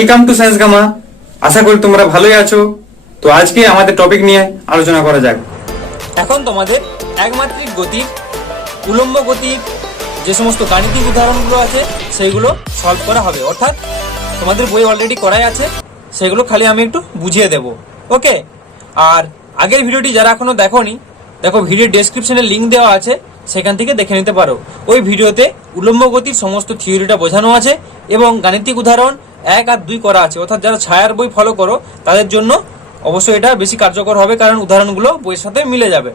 Welcome to science Gama. আশা করি তোমরা ভালোই আছো। তো আজকে আমাদের টপিক নিয়ে আলোচনা করা যাক। এখন তোমাদের একমাত্রিক গতির, উলম্ব গতির যে সমস্ত গাণিতিক উদাহরণগুলো আছে সেইগুলো সলভ করা হবে, অর্থাৎ তোমাদের বই অলরেডি করাই আছে, সেগুলো খালি আমি একটু বুঝিয়ে দেব। ওকে, আর আগের ভিডিওটি যারা এখনো দেখোনি, দেখো ভিডিওর ডেসক্রিপশনে লিঙ্ক দেওয়া আছে, সেখান থেকে দেখে নিতে পারো। ওই ভিডিওতে উলম্ব গতির সমস্ত থিওরিটা বোঝানো আছে এবং গাণিতিক উদাহরণ 1 আর 2 করা আছে, অর্থাৎ যারা ছায়ার বই ফলো করো তাদের জন্য অবশ্যই এটা বেশি কার্যকর হবে, কারণ উদাহরণগুলো বইয়ের সাথে মিলে যাবে।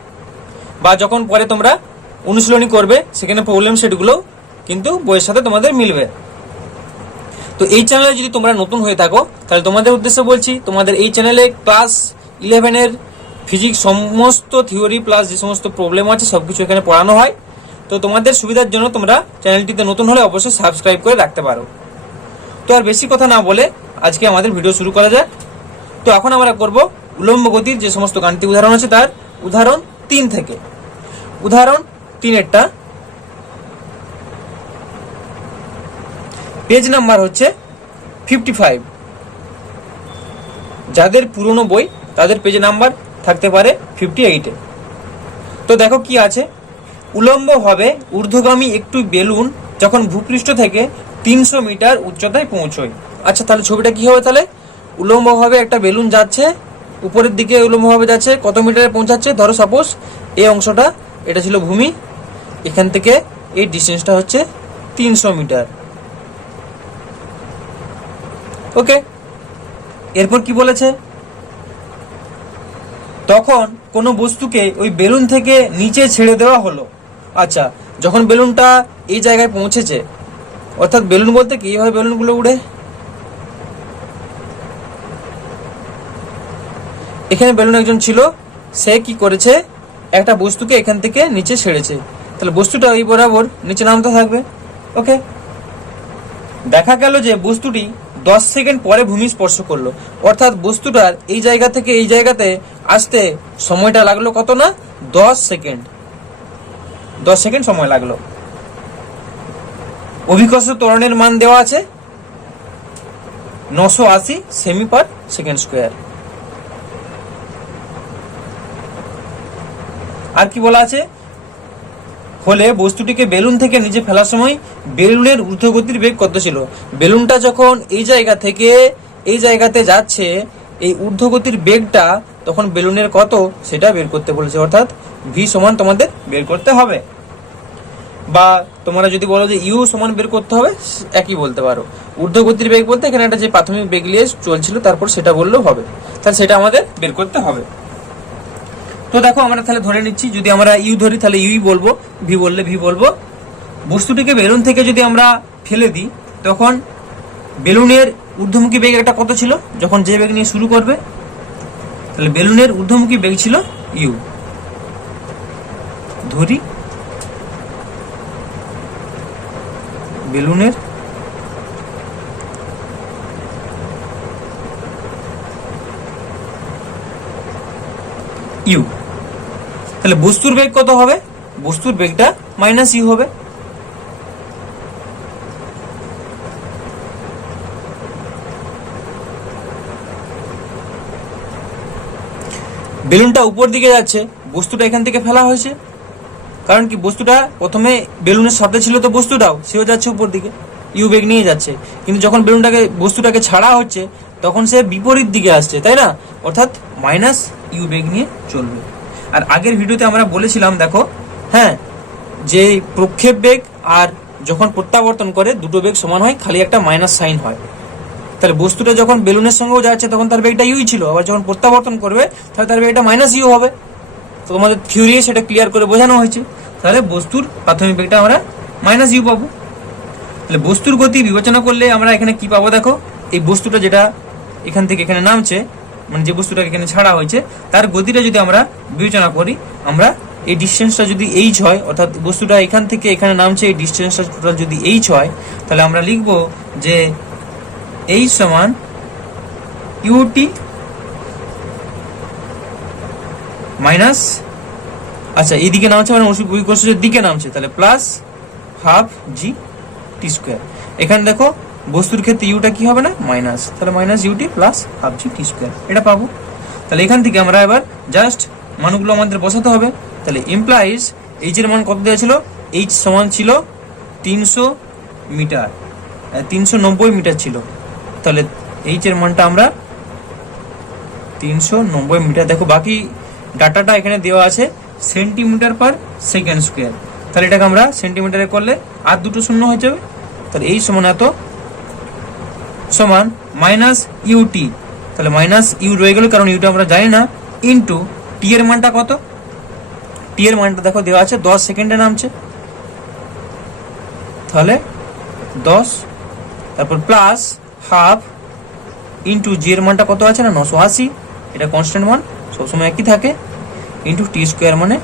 বা যখন পরে তোমরা অনুশীলনী করবে সেখানে প্রবলেম সেটগুলো কিন্তু বইয়ের সাথে তোমাদের মিলবে। তো এই চ্যানেলে যদি তোমরা নতুন হয়ে থাকো তাহলে তোমাদের উদ্দেশ্যে বলছি, তোমাদের এই চ্যানেলে ক্লাস 11-এর ফিজিক্স সমস্ত থিওরি প্লাস যে সমস্ত প্রবলেম আছে সবকিছু এখানে পড়ানো হয়। তো তোমাদের সুবিধার জন্য তোমরা চ্যানেলটিতে নতুন হলে অবশ্যই সাবস্ক্রাইব করে রাখতে পারো। তো আর বেশি কথা না বলে আজকে আমাদের ভিডিও শুরু করা যাক। তো এখন আমরা করব উলম্ব গতির যে সমস্ত গাণিতিক উদাহরণ আছে তার উদাহরণ 3 থেকে। উদাহরণ 3-এরটা পেজ নাম্বার হচ্ছে 55। যাদের পুরনো বই তাদের পেজ নাম্বার থাকতে পারে 58-এ। তো দেখো কি আছে, উলম্বভাবে ঊর্ধ্বগামী একটি বেলুন যখন ভূপৃষ্ঠ থেকে 300 মিটার উচ্চতায় পৌঁছয়। আচ্ছা, তাহলে ছবিটা কি হবে? তাহলে উলম্বভাবে একটা বেলুন যাচ্ছে, উপরের দিকে উলম্বভাবে যাচ্ছে, কত মিটারে পৌঁছাচ্ছে? ধরো সাপোজ এই অংশটা এটা ছিল ভূমি, এখান থেকে এই ডিস্টেন্সটা হচ্ছে 300 মিটার। ওকে, এরপর কি বলেছে, তখন কোনো বস্তুকে ওই বেলুন থেকে নিচে ছেড়ে দেওয়া হলো। আচ্ছা, যখন বেলুনটা এই জায়গায় পৌঁছেছে, অর্থাৎ বেলুন বলতে কি এইভাবে বেলুনগুলো উড়ে, এখানে বেলুন একজন ছিল, সে কি করেছে, একটা বস্তুকে এখান থেকে নিচে ছেড়েছে, তাহলে বস্তুটা এই বরাবর নিচে নামতে থাকবে। ওকে, দেখা গেল যে বস্তুটি 10 সেকেন্ড পরে ভূমি স্পর্শ করলো, অর্থাৎ বস্তুটার এই জায়গা থেকে এই জায়গাতে আসতে সময়টা লাগলো কত না 10 সেকেন্ড। 10 সেকেন্ড সময় লাগলো। অভিকর্ষ ত্বরণের মান দেওয়া আছে 980 সেমি পার সেকেন্ড স্কোয়ার। আর কি বলা আছে, হলে বস্তুটিকে বেলুন থেকে নিচে ফেলার সময় বেলুনের ঊর্ধ্বগতির বেগ কত ছিল? বেলুনটা যখন এই জায়গা থেকে এই জায়গাতে যাচ্ছে, এই ঊর্ধ্বগতির বেগটা তখন বেলুনের কত সেটা বের করতে বলেছে, অর্থাৎ ভি সমান তোমাদের বের করতে হবে। বা তোমরা যদি বলো যে ইউ সমান বের করতে হবে, একই বলতে পারো। ঊর্ধ্বগতির বেগ বলতে এখানে একটা যে প্রাথমিক বেগ নিয়ে চলছিল তারপর সেটা বললেও হবে, তাহলে সেটা আমাদের বের করতে হবে। তো দেখো আমরা তাহলে ধরে নিচ্ছি, যদি আমরা ইউ ধরি তাহলে ইউই বলবো, ভি বললে ভি বলবো। বস্তুটিকে বেলুন থেকে যদি আমরা ফেলে দিই তখন বেলুনের ঊর্ধ্বমুখী বেগ একটা কত ছিল যখন যে বেগ নিয়ে শুরু করবে, তাহলে বেলুনের ঊর্ধ্বমুখী বেগ ছিল ইউ। ধরি বেলুনের ইউ, তাহলে বস্তুর বেগ কত হবে? বস্তুর বেগটা মাইনাস ইউ হবে। বেলুনটা উপর দিকে যাচ্ছে, বস্তুটা এখান থেকে ফেলা হয়েছে, কারণ কি বস্তুটা প্রথমে বেলুনের সাথে ছিল, তো বস্তুটাও সেও যাচ্ছে উপর দিকে, ইউ বেগ নিয়ে যাচ্ছে। কিন্তু যখন বস্তুটাকে ছাড়া হচ্ছে তখন সে বিপরীত দিকে আসছে, তাই না? অর্থাৎ মাইনাস ইউ বেগ নিয়ে চলবে। আর আগের ভিডিওতে আমরা বলেছিলাম, দেখো হ্যাঁ, যে প্রক্ষেপ বেগ আর যখন প্রত্যাবর্তন করে দুটো বেগ সমান হয়, খালি একটা মাইনাস সাইন হয়। তাহলে বস্তুটা যখন বেলুনের সঙ্গেও যাচ্ছে তখন তার বেগটা ইউই ছিল, আবার যখন প্রত্যাবর্তন করবে তাহলে তার বেগটা মাইনাস ইউ হবে। তো তোমাদের থিওরি সেটা ক্লিয়ার করে বোঝানো হয়েছে। তাহলে বস্তুর প্রাথমিক বেগটা আমরা মাইনাস ইউ পাবো। তাহলে বস্তুর গতি বিবেচনা করলে আমরা এখানে কি পাবো, দেখো এই বস্তুটা যেটা এখান থেকে এখানে নামছে, মানে যে বস্তুটাকে এখানে ছাড়া হয়েছে তার গতিটা যদি আমরা বিবেচনা করি, আমরা এই ডিস্টেন্সটা যদি এইচ হয়, অর্থাৎ বস্তুটা এখান থেকে এখানে নামছে, এই ডিস্টেন্সটা টোটাল যদি এইচ হয়, তাহলে আমরা লিখব যে এইচ সমান ইউটি মাইনাস, আচ্ছা এইদিকে নামছে মানে অভিকর্ষের দিকে নামছে, তাহলে plus half g t square. এখানে দেখো বস্তুর ক্ষেত্রে ইউটা কি হবে না মাইনাস, তাহলে minus UT plus half g t square এটা পাবো। তাহলে এখান থেকে আমরা এবার জাস্ট মানগুলো আমাদের বসাতে হবে। তাহলে ইমপ্লাইজ এইচ এর মান কত দেওয়া ছিল, এইচ সমান ছিল 300 মিটার, 390 মিটার ছিল। তাহলে এইচ এর মানটা আমরা 390 মিটার, দেখো বাকি ডাটাটা এখানে দেওয়া আছে সেন্টিমিটার পার সেকেন্ড স্কোয়ার, তাহলে এটাকে আমরা সেন্টিমিটারে করলে আর দুটো শূন্য হয়ে যাবে। তাহলে এই সমান এত সমান মাইনাস ইউটি, তাহলে মাইনাস ইউ রয়ে গেল কারণ ইউটা আমরা জানি না, ইন্টু টি এর মানটা কত, টি এর মানটা দেখো দেওয়া আছে 10 সেকেন্ডে নামছে, তাহলে 10, তারপর প্লাস হাফ ইন্টু জি এর মানটা কত আছে না 980, এটা কনস্ট্যান্ট মান সবসময় একই থাকে, ইন্টু টি স্কোয়ার মানে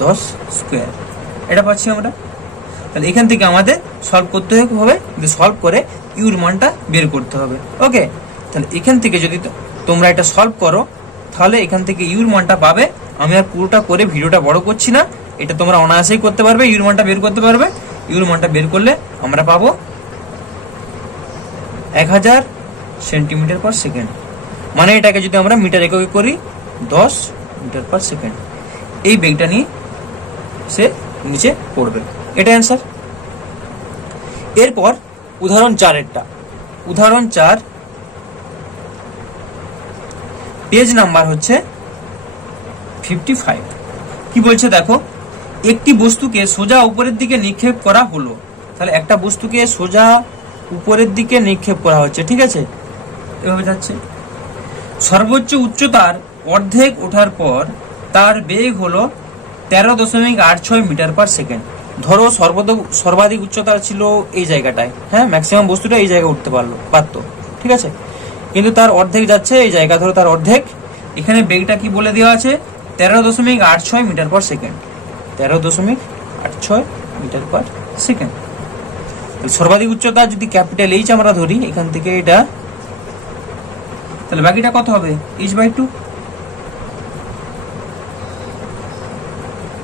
10 স্কোয়ার, এটা পাচ্ছি আমরা। তাহলে এখান থেকে আমাদের সলভ করতে হবে, সলভ করে ইউর মানটা বের করতে হবে। ওকে, তাহলে এখান থেকে যদি তোমরা এটা সলভ করো তাহলে এখান থেকে ইউর মানটা পাবে। আমি আর পুরোটা করে ভিডিওটা বড় করছি না, এটা তোমরা অনায়াসেই করতে পারবে, ইউর মানটা বের করতে পারবে। ইউর মানটা বের করলে আমরা পাবো 1000 সেন্টিমিটার পার সেকেন্ড, মানে এটাকে যদি আমরা মিটার এককে করি 10 মিটার পার সেকেন্ড, এই বেগটা নিয়ে সে নিচে পড়বে, এটা অ্যান্সার। এরপর উদাহরণ 4 উদাহরণ 4 পেজ নাম্বার হচ্ছে 55। কি বলছে দেখো, একটি বস্তুকে সোজা উপরের দিকে নিক্ষেপ করা হলো। তাহলে একটা বস্তুকে সোজা উপরের দিকে নিক্ষেপ করা হচ্ছে, ঠিক আছে, এভাবে যাচ্ছে। সর্বোচ্চ উচ্চতার অর্ধেক ওঠার পর তার বেগ হলো 13.86 মিটার পার সেকেন্ড। ধরো সর্বাধিক উচ্চতা ছিল এই জায়গাটায়, হ্যাঁ, ম্যাক্সিমাম বস্তুটা এই জায়গায় উঠতে পারতো, ঠিক আছে, কিন্তু তার অর্ধেক যাচ্ছে এই জায়গা, ধরো তার অর্ধেক। এখানে বেগটা কি বলে দেওয়া আছে 13.86 metre per second, 13.86 metre per second. সর্বাধিক উচ্চতা যদি ক্যাপিটাল এইচ আমরা ধরি এখান থেকে এটা, তাহলে বাকিটা কত হবে h/2।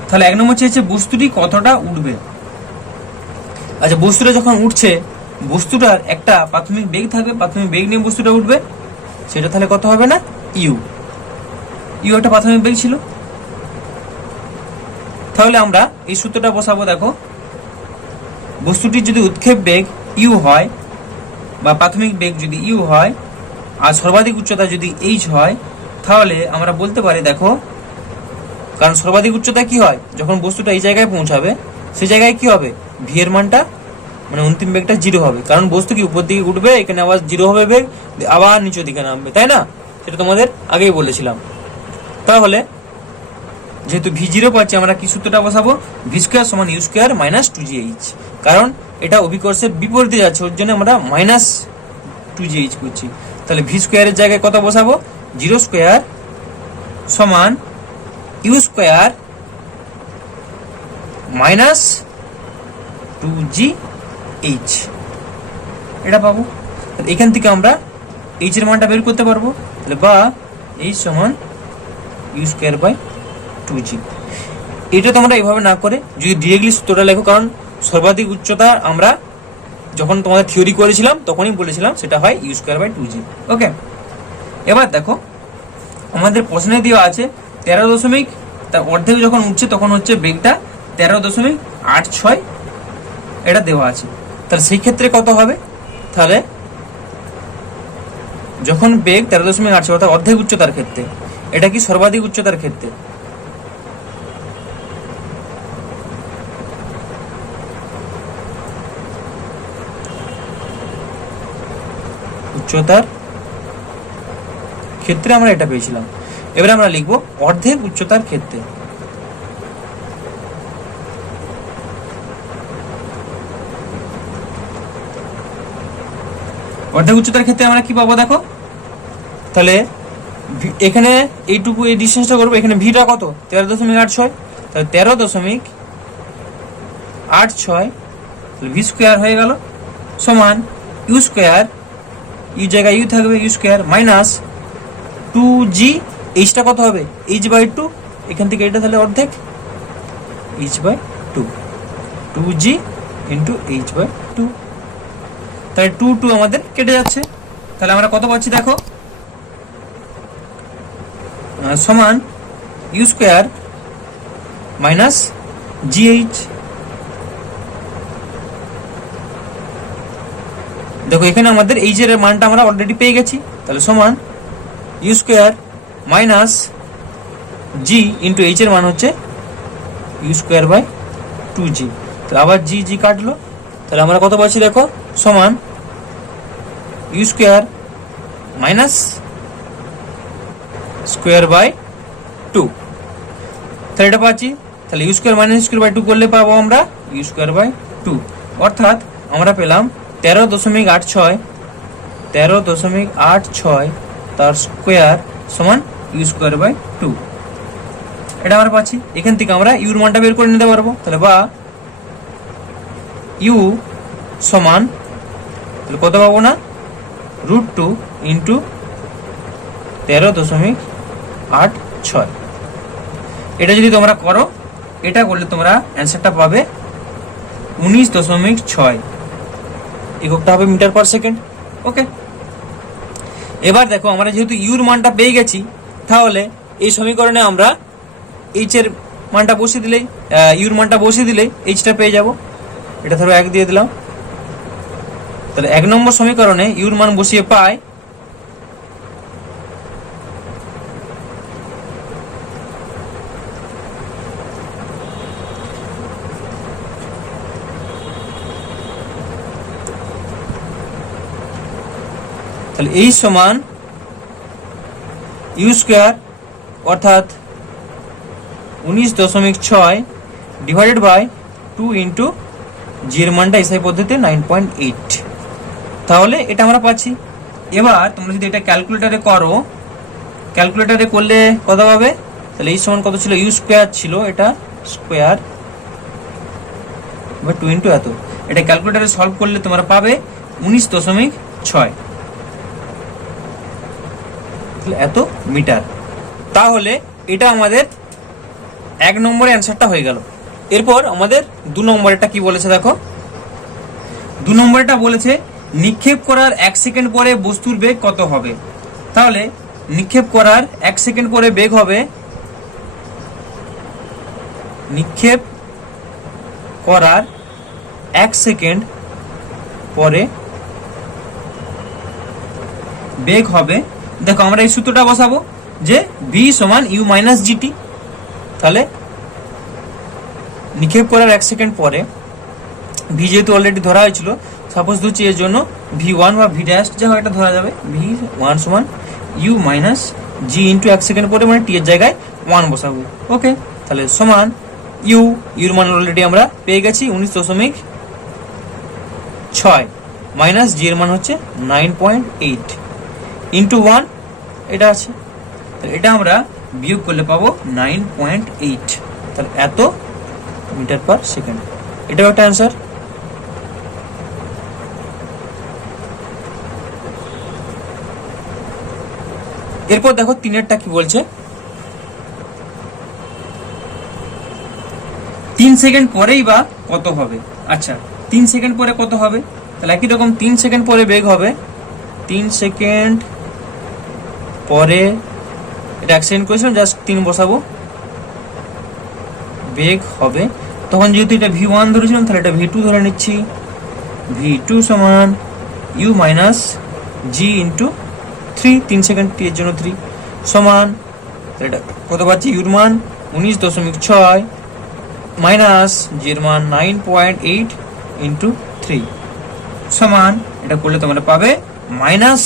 তাহলে 1 নম্বর চেয়েছে বস্তুটি কতটা উঠবে। আচ্ছা, বস্তুটা যখন উঠছে বস্তুটার একটা প্রাথমিক বেগ থাকবে, প্রাথমিক বেগ নিয়ে বস্তুটা উঠবে, সেটা তাহলে কত হবে না ইউ একটা প্রাথমিক বেগ ছিল। তাহলে আমরা এই সূত্রটা বসাবো। দেখো, বস্তুটির যদি উৎক্ষেপ বেগ ইউ হয় বা প্রাথমিক বেগ যদি ইউ হয় আর সর্বাধিক উচ্চতা যদি এইচ হয়, তাহলে আমরা বলতে পারি দেখো, কারণ সর্বাধিক উচ্চতা কি হয় যখন বস্তুটা এই জায়গায় পৌঁছাবে, সেই জায়গায় কি হবে ভি এর মানটা মানে অন্তিম বেগটা 0 হবে, কারণ বস্তু কি উপর দিকে উঠবে, এখানে আবার 0 হবে বেগ, আবার নিচের দিকে নামবে, তাই না, সেটা তোমাদের আগেই বলেছিলাম। তাহলে যেহেতু v0 পাচ্ছি, আমরা কি সূত্রটা বসাবো, ভি স্কোয়ার সমান ইউ স্কোয়ার মাইনাস 2gh, কারণ এটা অভিকর্ষের বিপরীতে যাচ্ছে, ওর জন্য আমরা মাইনাস 2gh করছি। তাহলে ভি স্কোয়ারের জায়গায় কত বসাবো, 0 স্কোয়ার সমান ইউ স্কোয়ার মাইনাস 2gh, এটা পাবো। এখান থেকে আমরা এইচ এর মানটা বের করতে পারবো, তাহলে বা এইচ সমান ইউ স্কোয়ার বাই 2g। এটা তোমরা এইভাবে না করে যদি ডিরেক্টলি সূত্রটা লেখো, কারণ সর্বাধিক উচ্চতা আমরা যখন তোমাদের থিওরি করেছিলাম তখনই বলেছিলাম সেটা হয় ইউ স্কোয়ার বাই 2g। ওকে, এবার দেখো আমাদের প্রশ্নে দেওয়া আছে 13 তার অর্ধেক যখন উঠছে তখন হচ্ছে বেগটা 13.86 এটা দেওয়া আছে। তাহলে সেই ক্ষেত্রে কত হবে, তাহলে যখন বেগ 13.86 অর্থাৎ অর্ধেক উচ্চতার ক্ষেত্রে, এটা কি সর্বাধিক উচ্চতার ক্ষেত্রে, উচ্চতার ক্ষেত্রে আমরা এটা পেয়েছিলাম। এবারে আমরা লিখবো অর্ধেক উচ্চতার ক্ষেত্রে। অর্ধেক উচ্চতার ক্ষেত্রে আমরা কি পাবো দেখো, তাহলে এখানে এইটুকু এই ডিসটেন্সটা করবো, এখানে ভিটা কত 13.86, তাহলে 13.86 ভি স্কোয়ার হয়ে গেল সমান ইউ স্কোয়ার, ইউ জায়গায় ইউ থাকবে, ইউ স্কোয়ার মাইনাস 2g, এইচটা কত হবে h/2, এখান থেকে এটা তাহলে অর্ধেক h/2, 2g ইন্টু h/2। তাহলে 2 2 আমাদের কেটে যাচ্ছে। তাহলে আমরা কত পাচ্ছি দেখো, সমান ইউ স্কোয়ার মাইনাস GH। দেখো এখানে আমাদের এইচ এর মানটা আমরা অলরেডি পেয়ে গেছি, তাহলে সমান u square minus g into h এর মান হচ্ছে ইউ স্কোয়ার বাই 2g। তাহলে আবার জি কাটলো, তাহলে আমরা কত পাচ্ছি দেখো, সমান u square minus square by 2। তাহলে এটা পাচ্ছি, তাহলে u square minus square by 2 করলে পাবো আমরা ইউ স্কোয়ার বাই 2, অর্থাৎ আমরা পেলাম 13.86 তার স্কোয়ার সমান ইউ স্কোয়ার বাই 2। এটা আমরা পাচ্ছি। এখান থেকে আমরা ইউর মানটা বের করে নিতে পারবো, তাহলে বা ইউ সমান তাহলে কত পাবো না, √2 ইন্টু 13.86। এটা যদি তোমরা করো, এটা করলে তোমরা অ্যান্সারটা পাবে 19.6, এককটা হবে মিটার পার সেকেন্ড। ওকে, এবার দেখো আমরা যেহেতু ইউর মানটা পেয়ে গেছি, তাহলে এই সমীকরণে আমরা এইচ এর মানটা বসিয়ে দিলেই, ইউর মানটা বসিয়ে দিলেই এইচটা পেয়ে যাব। এটা ধরো 1 দিয়ে দিলাম, তাহলে 1 নম্বর সমীকরণে ইউর মান বসিয়ে পাই তাহলে এই সমান ইউ স্কোয়ার অর্থাৎ 19.6 ডিভাইডেড বাই 2 ইন্টু জি এর মানটা এসআই পদ্ধতিতে 9.8। তাহলে এটা আমরা পাচ্ছি। এবার তোমরা যদি এটা ক্যালকুলেটারে করো, ক্যালকুলেটারে করলে কত পাবে, তাহলে এই সমান কত ছিল, ইউ স্কোয়ার ছিল, এটা স্কোয়ার বা 2 ইন্টু এত। এটা ক্যালকুলেটারে সলভ করলে তোমরা পাবে 19.6 এত মিটার। তাহলে এটা আমাদের 1 নম্বরের অ্যান্সারটা হয়ে গেল। এরপর আমাদের 2 নম্বরেরটা কি বলেছে দেখো, 2 নম্বরেরটা বলেছে নিক্ষেপ করার 1 সেকেন্ড পরে বস্তুর বেগ কত হবে। তাহলে নিক্ষেপ করার 1 সেকেন্ড পরে বেগ হবে, নিক্ষেপ করার 1 সেকেন্ড পরে বেগ হবে, দেখো আমরা এই সূত্রটা বসাবো যে v সমান ইউ মাইনাস জিটি। তাহলে নিক্ষেপ করার 1 সেকেন্ড পরে v যেহেতু অলরেডি ধরা হয়েছিল, সাপোজ ধরছি এর জন্য v1 বা v ড্যাশ যা হয় এটা ধরা যাবে, v1 সমান u minus g into 1 second পরে মানে টি এর জায়গায় 1 বসাবো। ওকে, তাহলে সমান ইউর মান অলরেডি আমরা পেয়ে গেছি 19.6 মাইনাস জি এর মান হচ্ছে 9.8 ইন্টু 1 এটা আছে, তাহলে এটা আমরা বিয়োগ করলে পাবো 9.8। তাহলে এত মিটার পার সেকেন্ড, এটাও একটা অ্যান্সার। এরপর দেখো 3-এরটা কি বলছে, 3 সেকেন্ড পরেই বা কত হবে। আচ্ছা 3 সেকেন্ড পরে কত হবে, তাহলে একই রকম 3 সেকেন্ড পরে বেগ হবে, 3 সেকেন্ড পরে এটা 1 সেকেন্ড করেছিলাম, জাস্ট 3 বসাবো, বেগ হবে। তখন যেহেতু এটা v1 ধরেছিলাম, তাহলে এটা v2 ধরে নিচ্ছি, v2 সমান u minus g into 3 second টি এর জন্য 3 সমান, এটা কত পাচ্ছি, ইউর মান 19.6 মাইনাস জি এর মান 9.8 ইন্টু 3 সমান, এটা করলে তোমরা পাবে মাইনাস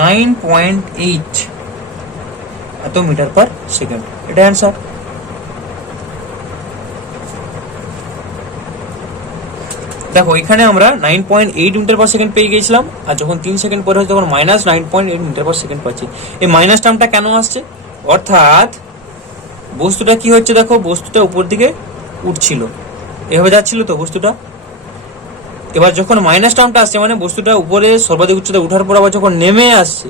9.8 এত মিটার পার সেকেন্ড, এটা অ্যান্সার। দেখো এখানে আমরা 9.8 মিটার পার সেকেন্ড পেয়ে গেছিলাম, আর যখন 3 সেকেন্ড পরে হচ্ছে তখন মাইনাস 9.8 মিটার পার সেকেন্ড পাচ্ছি। এই মাইনাস টার্মটা কেন আসছে, অর্থাৎ বস্তুটা কি হচ্ছে, দেখো বস্তুটা উপর দিকে উঠছিল, এভাবে যাচ্ছিল তো বস্তুটা, এবার যখন মাইনাস টার্মটা আসছে মানে বস্তুটা উপরে সর্বাধিক উচ্চতা উঠার পর আবার যখন নেমে আসছে,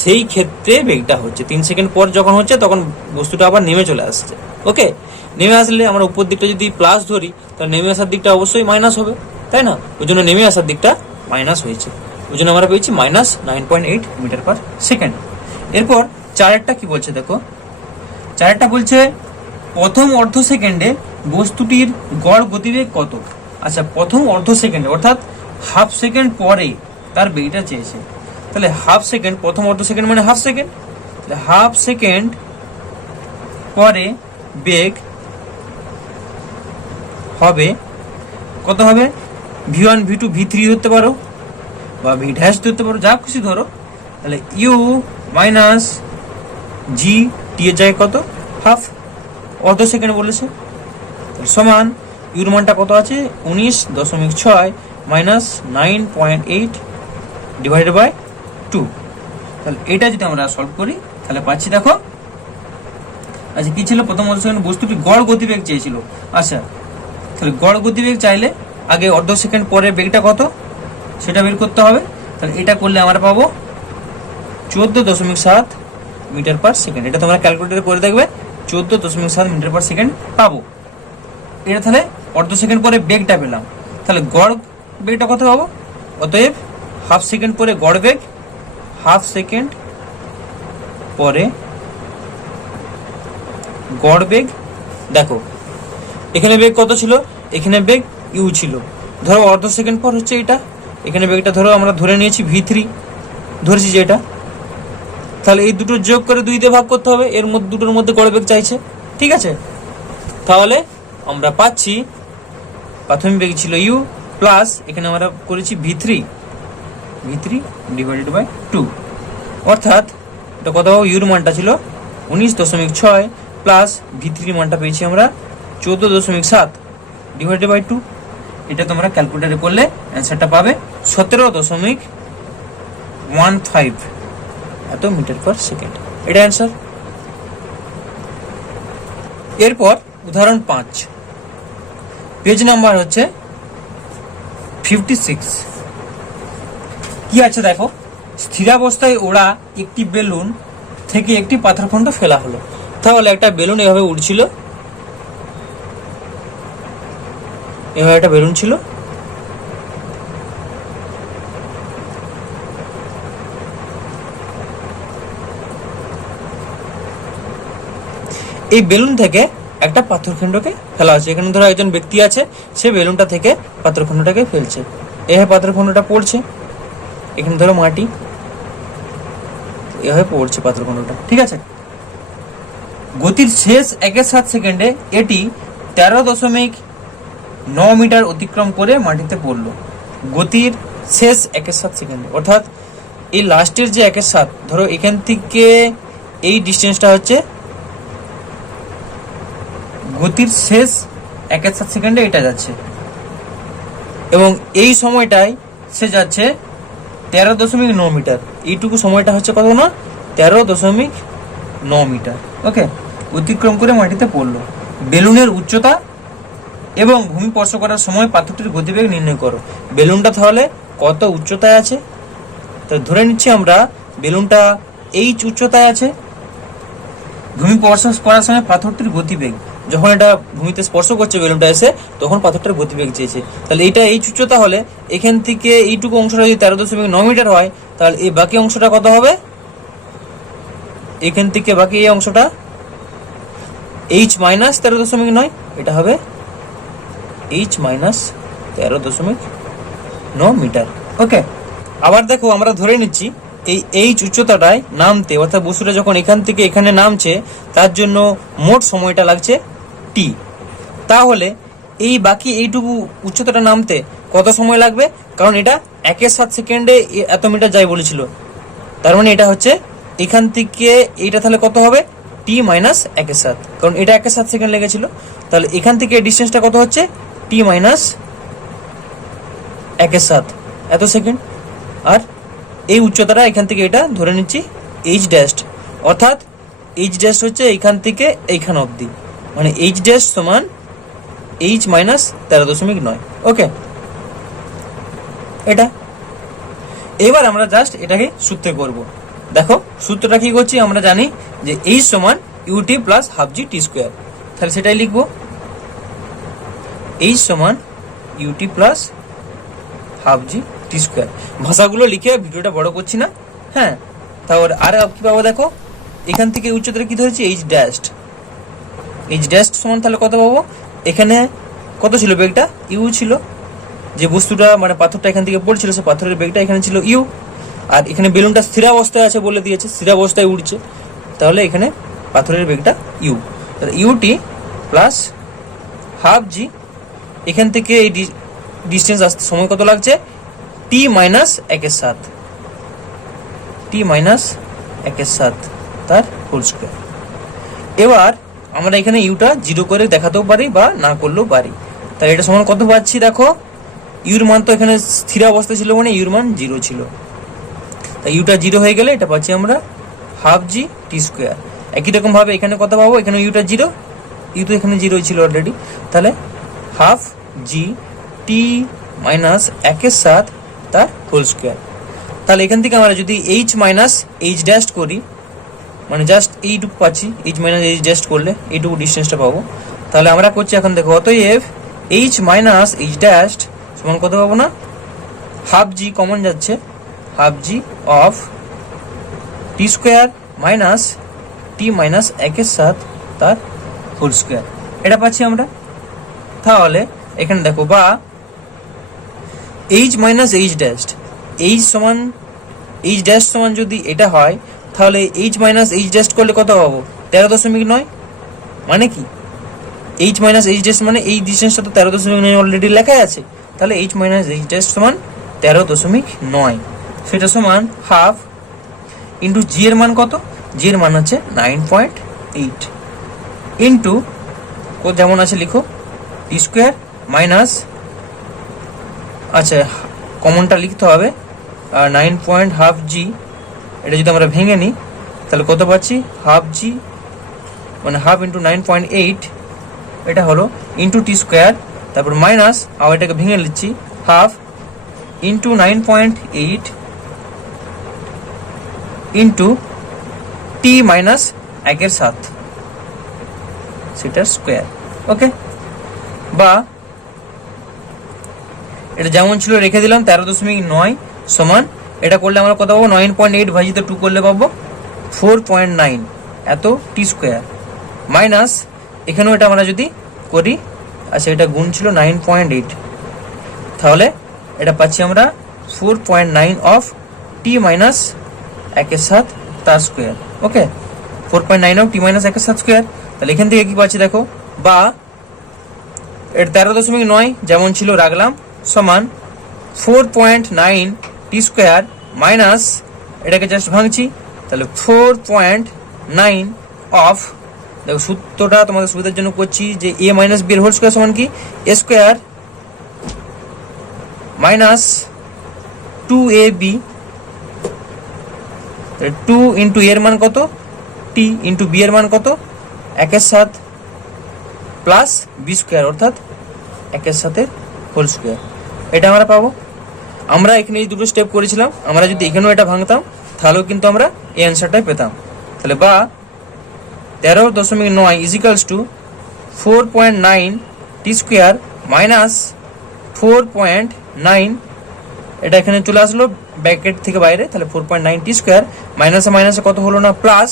সেই ক্ষেত্রে বেগটা হচ্ছে 3 সেকেন্ড পর যখন হচ্ছে তখন বস্তুটা আবার নেমে চলে আসছে। ওকে, নেমে আসলে আমরা উপর দিকটা যদি প্লাস ধরি, তাহলে নেমে আসার দিকটা অবশ্যই মাইনাস হবে, তাই না? ওই জন্য নেমে আসার দিকটা মাইনাস হয়েছে, ওই জন্য আমরা পেয়েছি -9.8 মিটার পার সেকেন্ড। এরপর চারেরটা কি বলছে দেখো, চারেরটা বলছে প্রথম অর্ধ সেকেন্ডে বস্তুটির গড় গতিবেগ কত। আচ্ছা, প্রথম অর্ধ সেকেন্ডে অর্থাৎ হাফ সেকেন্ড পরে তার বেগটা চেয়েছে। তাহলে হাফ সেকেন্ড, প্রথম অর্ধ সেকেন্ড মানে হাফ সেকেন্ড, তাহলে হাফ সেকেন্ড পরে বেগ হবে কত হবে, v1 v2 v3 ধরতে পারো বা v ড্যাশ ধরতে পারো, যা খুশি ধরো। তাহলে ইউ মাইনাস জি টি এর জায়গায় কত, হাফ, অর্ধ সেকেন্ড বলেছে, সমান ইউর মানটা কত আছে 19.6 মাইনাস 9.8 ডিভাইডেড বাই 2। তাহলে এটা যদি আমরা সলভ করি তাহলে পাচ্ছি দেখো, আচ্ছা কি ছিল, প্রথম অর্ধ সেকেন্ড বস্তুটি গড় গতিবেগ চেয়েছিল। আচ্ছা, তাহলে গড় গতিবেগ চাইলে আগে অর্ধ সেকেন্ড পরে বেগটা কত সেটা বের করতে হবে। তাহলে এটা করলে আমরা পাবো 14.7 মিটার পার সেকেন্ড। এটা তোমরা ক্যালকুলেটর করে দেখবে, 14.7 মিটার পার সেকেন্ড পাবো। এটা তাহলে অর্ধ সেকেন্ড পরে বেগটা পেলাম, তাহলে গড় বেগটা কত পাবো, অতএব হাফ সেকেন্ড পরে গড় বেগ, হাফ সেকেন্ড পরে গড় বেগ। দেখো এখানে বেগ কত ছিল, এখানে বেগ ইউ ছিল, ধরো অর্ধ সেকেন্ড পর হচ্ছে এটা, এখানে বেগটা ধরো আমরা ধরে নিয়েছি v3 ধরেছি যেটা, তাহলে এই দুটো যোগ করে 2 দিয়ে ভাগ করতে হবে, এর মধ্যে দুটোর মধ্যে গড় বেগ চাইছে, ঠিক আছে। তাহলে আমরা পাচ্ছি প্রাথমিক বেগ ছিল ইউ প্লাস এখানে আমরা করেছি v3 ডিভাইডেড বাই 2, অর্থাৎ এটা কত পাবো, ইউর মানটা ছিল 19.6 প্লাস v3 মানটা পেয়েছি আমরা 14.7 ডিভাইডেড বাই 2। এটা তোমরা ক্যালকুলেটরে করলে অ্যান্সারটা পাবে 17.15 এত মিটার পার সেকেন্ড, এটা অ্যান্সার। এরপর উদাহরণ 5, পেজ নাম্বার হচ্ছে 56। কি আছে দেখো, স্থিরাবস্থায় ওরা একটি বেলুন থেকে একটি পাথরখণ্ড ফেলা হলো। তাহলে একটা বেলুন এভাবে উড়ছিল, এভাবে একটা বেলুন ছিল, এই বেলুন থেকে একটা পাথরখণ্ডকে ফেলা হচ্ছে। এখানে ধরো একজন ব্যক্তি আছে, সে বেলুনটা থেকে পাথরখণ্ডটাকে ফেলছে, এভাবে পাথরখণ্ডটা পড়ছে, এখানে ধরো মাটি, এভাবে পড়ছে পাথরখণ্ডটা, ঠিক আছে। গতির শেষ 1.7 সেকেন্ডে এটি 13.9 মিটার অতিক্রম করে মাটিতে পড়লো। গতির শেষ 1.7 সেকেন্ডে অর্থাৎ এই লাস্টের যে 1.7, ধরো এখান থেকে এই ডিস্টেন্সটা হচ্ছে গতির শেষ 1.7 সেকেন্ডে এটা যাচ্ছে, এবং এই সময়টায় সে যাচ্ছে 13.9 মিটার। এইটুকু সময়টা হচ্ছে কত না, 13.9 মিটার, ওকে, অতিক্রম করে মাটিতে পড়লো। বেলুনের উচ্চতা এবং ভূমি স্পর্শ করার সময় পাথরটির গতিবেগ নির্ণয় করো। বেলুনটা তাহলে কত উচ্চতায় আছে, তো ধরে নিচ্ছি আমরা বেলুনটা এইচ উচ্চতায় আছে। ভূমি স্পর্শ করার সময় পাথরটির গতিবেগ, যখন এটা ভূমিতে স্পর্শ করছে বেলুনটা এসে, তখন পাথরটার গতিবেগ চেয়েছে। তাহলে এটা এইচ উচ্চতা হলে এখান থেকে এইটুকু অংশটা যদি 13.9 মিটার হয়, তাহলে এই বাকি অংশটা কত হবে, এখান থেকে বাকি এই অংশটা এইচ মাইনাস 13.9, এটা হবে এইচ মাইনাস 13.9 মিটার, ওকে। আবার দেখো আমরা ধরে নিচ্ছি এই এইচ উচ্চতাটায় নামতে, অর্থাৎ বস্তুটা যখন এখান থেকে এখানে নামছে, তার জন্য মোট সময়টা লাগছে টি। তাহলে এই বাকি এইটুকু উচ্চতাটা নামতে কত সময় লাগবে, কারণ এটা 1.7 সেকেন্ডে এত মিটার যায় বলেছিল, তার মানে এটা হচ্ছে এখান থেকে এইটা তাহলে কত হবে, টি মাইনাস 1.7, কারণ এটা 1.7 সেকেন্ড লেগেছিল। তাহলে এখান থেকে এই ডিস্টেন্সটা কত হচ্ছে, টি মাইনাস 1.7 এত সেকেন্ড। আর এই উচ্চতাটা এখান থেকে এটা ধরে নিচ্ছি এইচ ড্যাশ, অর্থাৎ এইচ ড্যাশ হচ্ছে এইখান থেকে এইখান অবধি, মানে এইচ ড্যাশ সমান এইচ মাইনাস 13.9, ওকে। এটা এবার আমরা জাস্ট এটাকে সূত্রে করব। দেখো সূত্রটা কি করছি, আমরা জানি যে এইচ সমান UT plus half g t square, তাহলে সেটাই লিখবো, এইচ সমান UT plus half g t square. ভাষাগুলো লিখে ভিডিওটা বড় করছি না। হ্যাঁ, তাহলে আর কি পাবো দেখো, এখান থেকে উচ্চতাটা কি ধরেছি, এইচ ড্যাশ। এইচ ড্যাশ সমান তাহলে কত পাবো, এখানে কত ছিল বেগটা, ইউ ছিল, যে বস্তুটা মানে পাথরটা এখান থেকে পড়ছিল সে পাথরের বেগটা এখানে ছিল ইউ, আর এখানে বেলুনটা স্থিরাবস্থায় আছে বলে দিয়েছে, স্থিরাবস্থায় উঠছে, তাহলে এখানে পাথরের বেগটা ইউ। তাহলে ইউটি প্লাস হাফ জি, এখান থেকে এই ডিস্টেন্স আসতে সময় কত লাগছে, টি মাইনাস 1/7, টি মাইনাস 1/7 তার হোল স্কোয়ার। এবার আমরা এখানে ইউটা 0 করে দেখাতেও পারি বা না করলেও পারি। তাই এটা সমান কত পাচ্ছি দেখো, ইউর মান তো এখানে স্থির অবস্থা ছিল মানে ইউর মান 0 ছিল, তাই ইউটা 0 হয়ে গেলে এটা পাচ্ছি আমরা হাফ জি টি স্কোয়ার। একই রকম ভাবে এখানে কত পাবো, এখানে ইউটা 0, ইউ তো এখানে 0 ছিল অলরেডি, তাহলে হাফ জি টি মাইনাস 1/7 তার হোল স্কোয়ার। তাহলে এখান থেকে আমরা যদি এইচ মাইনাস এইচ ড্যাশ করি, মানে জাস্ট এইটুকু পাচ্ছি, এইচ মাইনাস এইচ ড্যাশ করলে এইটুকু ডিস্টেন্সটা পাবো। তাহলে আমরা করছি এখন দেখো, অতএব এইচ মাইনাস এইচ ড্যাশ সমান কত পাবো না, হাফ জি কমন যাচ্ছে, half g of T square minus T minus 1/7 তার হোল স্কোয়ার, এটা পাচ্ছি আমরা। তাহলে এখানে দেখো, বা H minus H dash, H সমান এইচ ড্যাশ সমান যদি এটা হয়, তাহলে এইচ মাইনাস এইচ ড্যাশ করলে কত পাবো, 13.9। মানে কি, এইচ মাইনাস এইচ ড্যাশ মানে এই ডিস্টেন্সটা তো 13.9 অলরেডি লেখাই আছে, তাহলে এইচ মাইনাস এইচ ড্যাশ সমান 13.9, সেটা সমান হাফ ইন্টু জি এর মান কত, জি এর মান হচ্ছে 9.8 ইন্টু যেমন আছে লিখো টি স্কোয়ার মাইনাস, আচ্ছা কমনটা লিখতে হবে, আর 9 হাফ জি, এটা যদি আমরা ভেঙে নিই তাহলে কত পাচ্ছি, হাফ জি মানে হাফ ইন্টু 9.8, এটা হলো ইন্টু টি স্কোয়ার, তারপর মাইনাস, আর এটাকে ভেঙে নিচ্ছি, half into 9.8 into T minus 1/7 সেটার স্কোয়ার। ওকে, বা এটা যেমন ছিল রেখে দিলাম 13.9 সমান, এটা করলে আমরা কত পাবো, 9.8 ভাজিত 2 করলে পাবো 4.9 এত টি স্কোয়ার, মাইনাস এখানেও এটা আমরা যদি করি, আচ্ছা এটা গুণ ছিল 9.8, তাহলে এটা পাচ্ছি আমরা 4.9 অফ টি মাইনাস 1/7 তার square. Okay, 4.9 of t minus 1/7 square. তাহলে এখান থেকে কি পাচ্ছি দেখো, বা এটা 13.9 যেমন ছিল রাখলাম, সমান 4.9 টি স্কোয়ার মাইনাস, এটাকে জাস্ট ভাঙছি, তাহলে 4.9 অফ, দেখো সূত্রটা তোমাদের সুবিধার জন্য করছি, যে এ মাইনাস বি এর হোল স্কোয়ার সমান কি, এ স্কোয়ার মাইনাস 2ab, 2 ইন্টু এর মান কত, টি ইন্টু বি এর মান কত 1/7 প্লাস বি স্কোয়ার অর্থাৎ 1/7 হোল স্কোয়ার, এটা আমরা পাবো। আমরা এখানে এই দুটো স্টেপ করেছিলাম, আমরা যদি এখানেও এটা ভাঙতাম তাহলেও কিন্তু আমরা এই অ্যান্সারটাই পেতাম। তাহলে বা 13.9 ইজিক্যালস টু 4.9 টি স্কোয়ার মাইনাস 4.9, এটা এখানে চলে আসলো ব্র্যাকেট থেকে বাইরে, তাহলে 4.9 টি স্কোয়ার মাইনাসে মাইনাসে কত হলো না প্লাস,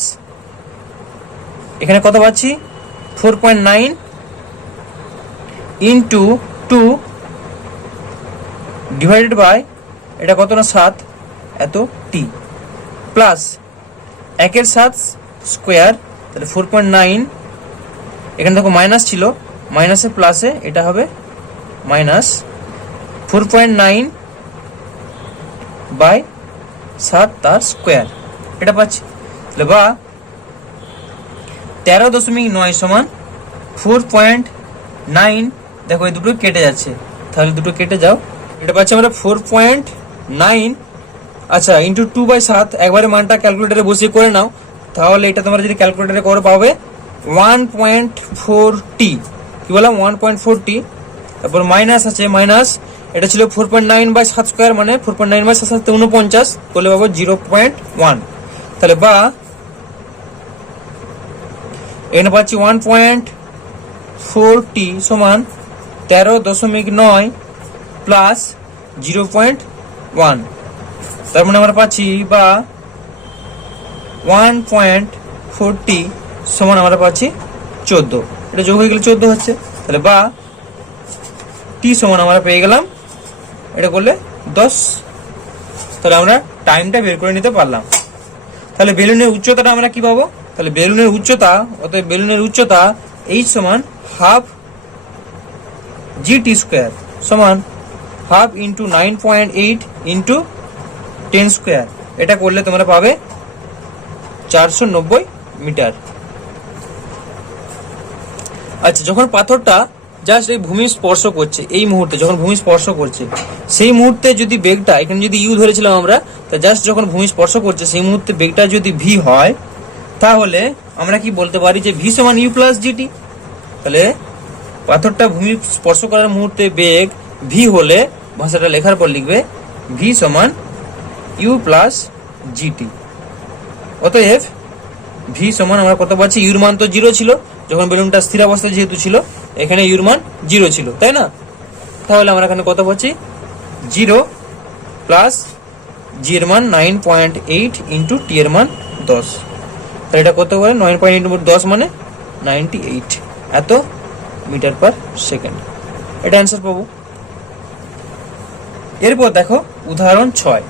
এখানে কত পাচ্ছি 4.9 ইন্টু 2 ডিভাইডেড বাই এটা কত না 7 এত টি প্লাস 1/7 স্কোয়ার, তাহলে 4.9, এখানে দেখো মাইনাস ছিল, মাইনাসে প্লাসে এটা হবে মাইনাস 4.9 বাই 7 তার স্কোয়ার, এটা পাচ্ছি। তাহলে বা 13.9 সমান 4.9, দেখো এই দুটো কেটে যাচ্ছে, তাহলে দুটো কেটে যাও, এটা পাচ্ছি আমরা 4.9, আচ্ছা ইন্টু 2/7, একবারে মানটা ক্যালকুলেটারে বসিয়ে করে নাও, তাহলে এটা তোমরা যদি ক্যালকুলেটারে করে পাবে 1.4t, কি বললাম 1.4t, তারপর মাইনাস আছে মাইনাস, এটা ছিল 4.9/7 স্কোয়ার মানে 4.9/7 49 করলে পাবো 0.1, তাহলে বা এখানে পাচ্ছি 1.4t সমান 13.9 প্লাস 0.1, 1, তার মানে আমরা পাচ্ছি বা 1.40 সমান আমরা পাচ্ছি 14, এটা যোগ হয়ে গেলে 14 হচ্ছে। তাহলে বা টি সমান আমরা পেয়ে গেলাম, এটা করলে 10। তাহলে আমরা টাইমটা বের করে নিতে পারলাম। তাহলে বেলুনের উচ্চতাটা আমরা কি পাবো? তাহলে বেলুনের উচ্চতা, অতএব বেলুনের উচ্চতা h সমান হাফ gt স্কোয়ার সমান হাফ ইন্টু 9.8 ইন্টু 10 স্কোয়ার। এটা করলে তোমরা পাবে 490 মিটার। আচ্ছা, যখন পাথরটা জাস্ট এই ভূমি স্পর্শ করছে, এই মুহূর্তে যখন ভূমি স্পর্শ করছে, সেই মুহূর্তে যদি বেগটা, এখানে যদি ইউ ধরেছিলাম আমরা, তা জাস্ট যখন ভূমি স্পর্শ করছে সেই মুহূর্তে বেগটা যদি ভি হয়, তাহলে আমরা কি বলতে পারি যে ভি সমান ইউ প্লাস জিটি। তাহলে পাথরটা ভূমি স্পর্শ করার মুহূর্তে বেগ ভি হলে ভাষাটা লেখার পর লিখবে ভি সমান ইউ প্লাস জিটি। অতএব ভি সমান আমরা কত পাচ্ছি? ইউর মান তো 0 ছিল যখন বেলুনটা স্থির অবস্থায় যেহেতু ছিল, এখানে ইউর মান 0 ছিল, তাই না? তাহলে আমরা এখানে কত পাচ্ছি? 0 প্লাস জি এর মান 9.8 ইন্টু টি এর মান 10। তাহলে এটা কত করে? 9.8 ইন্টু 10 মানে 98 এত মিটার পার সেকেন্ড। এটা অ্যান্সার পাবো। এরপর দেখো উদাহরণ 6,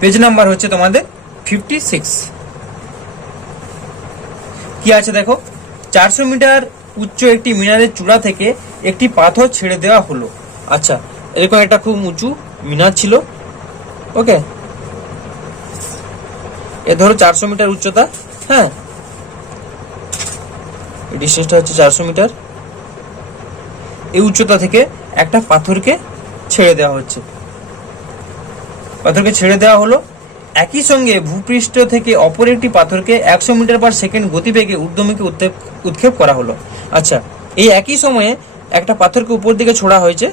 পেজ নাম্বার হচ্ছে তোমাদের 56। কি আছে দেখো, 400 মিটার উচ্চ একটি মিনারের চূড়া থেকে একটি পাথর ছেড়ে দেওয়া হলো। আচ্ছা, এরকম একটা খুব উঁচু মিনার ছিল, ওকে, এ ধরো 400 মিটার উচ্চতা, হ্যাঁ, এই ডিস্টেন্সটা হচ্ছে 400 মিটার। এই উচ্চতা থেকে একটা পাথরকে ছেড়ে দেওয়া হচ্ছে, পাথরকে ছেড়ে দেওয়া হলো। একই সঙ্গে ভূপৃষ্ঠ থেকে অপর একটি পাথরকে 100 মিটার পার সেকেন্ড গতিবেগে ঊর্ধ্বমুখী উৎক্ষেপ করা হলো। আচ্ছা, এই একই সময়ে একটা পাথরকে উপর দিকে ছোড়া হয়েছে,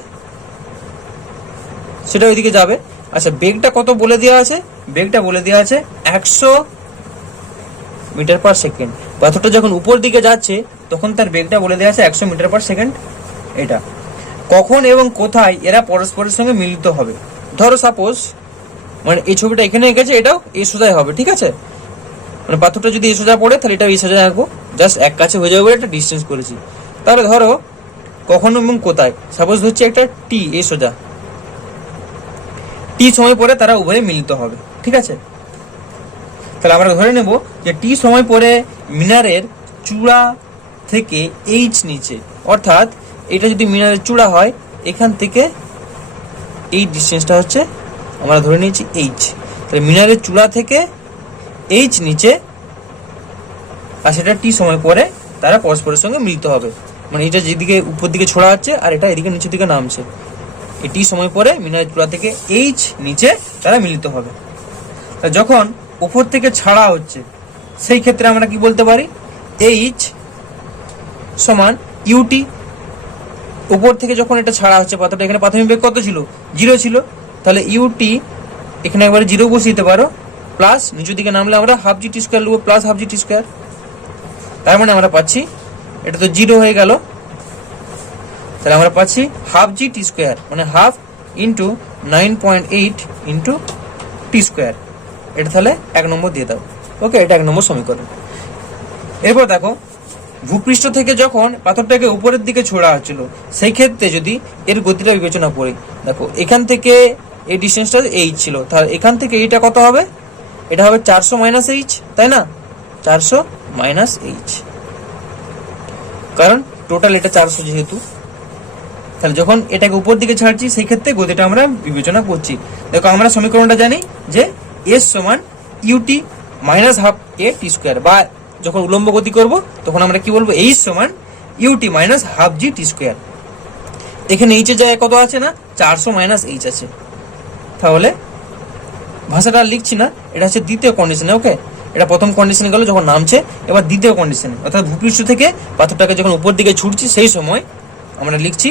সেটা ওইদিকে যাবে। আচ্ছা, বেগটা কত বলে দেওয়া আছে? বেগটা বলে দেওয়া আছে 100 মিটার পার সেকেন্ড। পাথরটা যখন উপর দিকে যাচ্ছে তখন তার বেগটা বলে দেওয়া আছে 100 মিটার পার সেকেন্ড। এটা কখন এবং কোথায় এরা পরস্পরের সঙ্গে মিলিত হবে? ধরো সাপোজ, মানে এই ছবিটা এখানে এঁকেছে, এটাও এই সোজাই হবে, ঠিক আছে? মানে পাথরটা যদি এই সোজা পড়ে তাহলে এটাও এই সোজা আঁকবো, জাস্ট এক কাছে হয়ে যাবে বলে একটা ডিস্টেন্স করেছি। তাহলে ধরো কখন এবং কোথায়, সাপোজ হচ্ছে একটা টি, এই সোজা টি সময় পরে তারা উভয়ে মিলিত হবে, ঠিক আছে? তাহলে আমরা ধরে নেব যে টি সময় পরে মিনারের চূড়া থেকে এইচ নিচে, অর্থাৎ এটা যদি মিনারের চূড়া হয়, এখান থেকে এই ডিস্টেন্সটা হচ্ছে আমরা ধরে নিয়েছি এইচ। তাহলে মিনারের চূড়া থেকে এইচ নিচে, আর সেটা টি সময় পরে তারা পরস্পরের সঙ্গে মিলিত হবে। মানে এটা যেদিকে উপর দিকে ছোড়া হচ্ছে আর এটা এদিকে নিচের দিকে নামছে, এই টি সময় পরে মিনারের চূড়া থেকে এইচ নিচে তারা মিলিত হবে। যখন উপর থেকে ছাড়া হচ্ছে সেই ক্ষেত্রে আমরা কি বলতে পারি? এইচ সমান ইউটি। উপর থেকে যখন এটা ছাড়া হচ্ছে পাথরটা, এখানে প্রাথমিক বেগ কত ছিল? 0 ছিল। তাহলে ইউটি এখানে একবারে 0 বসিয়ে দিতে পারো, প্লাস নিচের দিকে নামলে আমরা হাফ জি টি স্কোয়ার নেবো, plus half g t square. তার মানে আমরা পাচ্ছি, এটা তো 0 হয়ে গেল, তাহলে আমরা পাচ্ছি হাফ জি টি স্কোয়ার মানে half into 9.8 into t square. এটা তাহলে 1 নম্বর দিয়ে দাও, ওকে, এটা 1 নম্বর সমীকরণ। এরপর দেখো, ভূপৃষ্ঠ থেকে যখন পাথরটাকে উপরের দিকে ছোড়া হচ্ছিল সেই ক্ষেত্রে যদি এর গতিটা বিবেচনা করি, দেখো এখান থেকে এই ডিস্টেন্সটা এইচ ছিল, তাহলে এখান থেকে এইটা কত হবে? এটা হবে 400 মাইনাস এইচ, তাই না? 400 মাইনাস এইচ, কারণ টোটাল এটা 400 যেহেতু। তাহলে যখন এটাকে উপর দিকে ছাড়ছি সেই ক্ষেত্রে গতিটা আমরা বিবেচনা করছি। দেখো আমরা সমীকরণটা জানি যে এস সমান ইউটি মাইনাস হাফ এ টি স্কোয়ার, বা যখন উলম্ব গতি করব তখন আমরা কি বলবো? এইচ সমান UT minus half g t square. এখানে এইচের জায়গায় কত আছে না? 400 মাইনাস এইচ আছে। তাহলে ভাষাটা লিখছি না, এটা হচ্ছে দ্বিতীয় কন্ডিশনে, ওকে। এটা প্রথম কন্ডিশনে গেল যখন নামছে, এবার দ্বিতীয় কন্ডিশনে, অর্থাৎ ভূপৃষ্ঠ থেকে পাথরটাকে যখন উপর দিকে ছুটছি সেই সময় আমরা লিখছি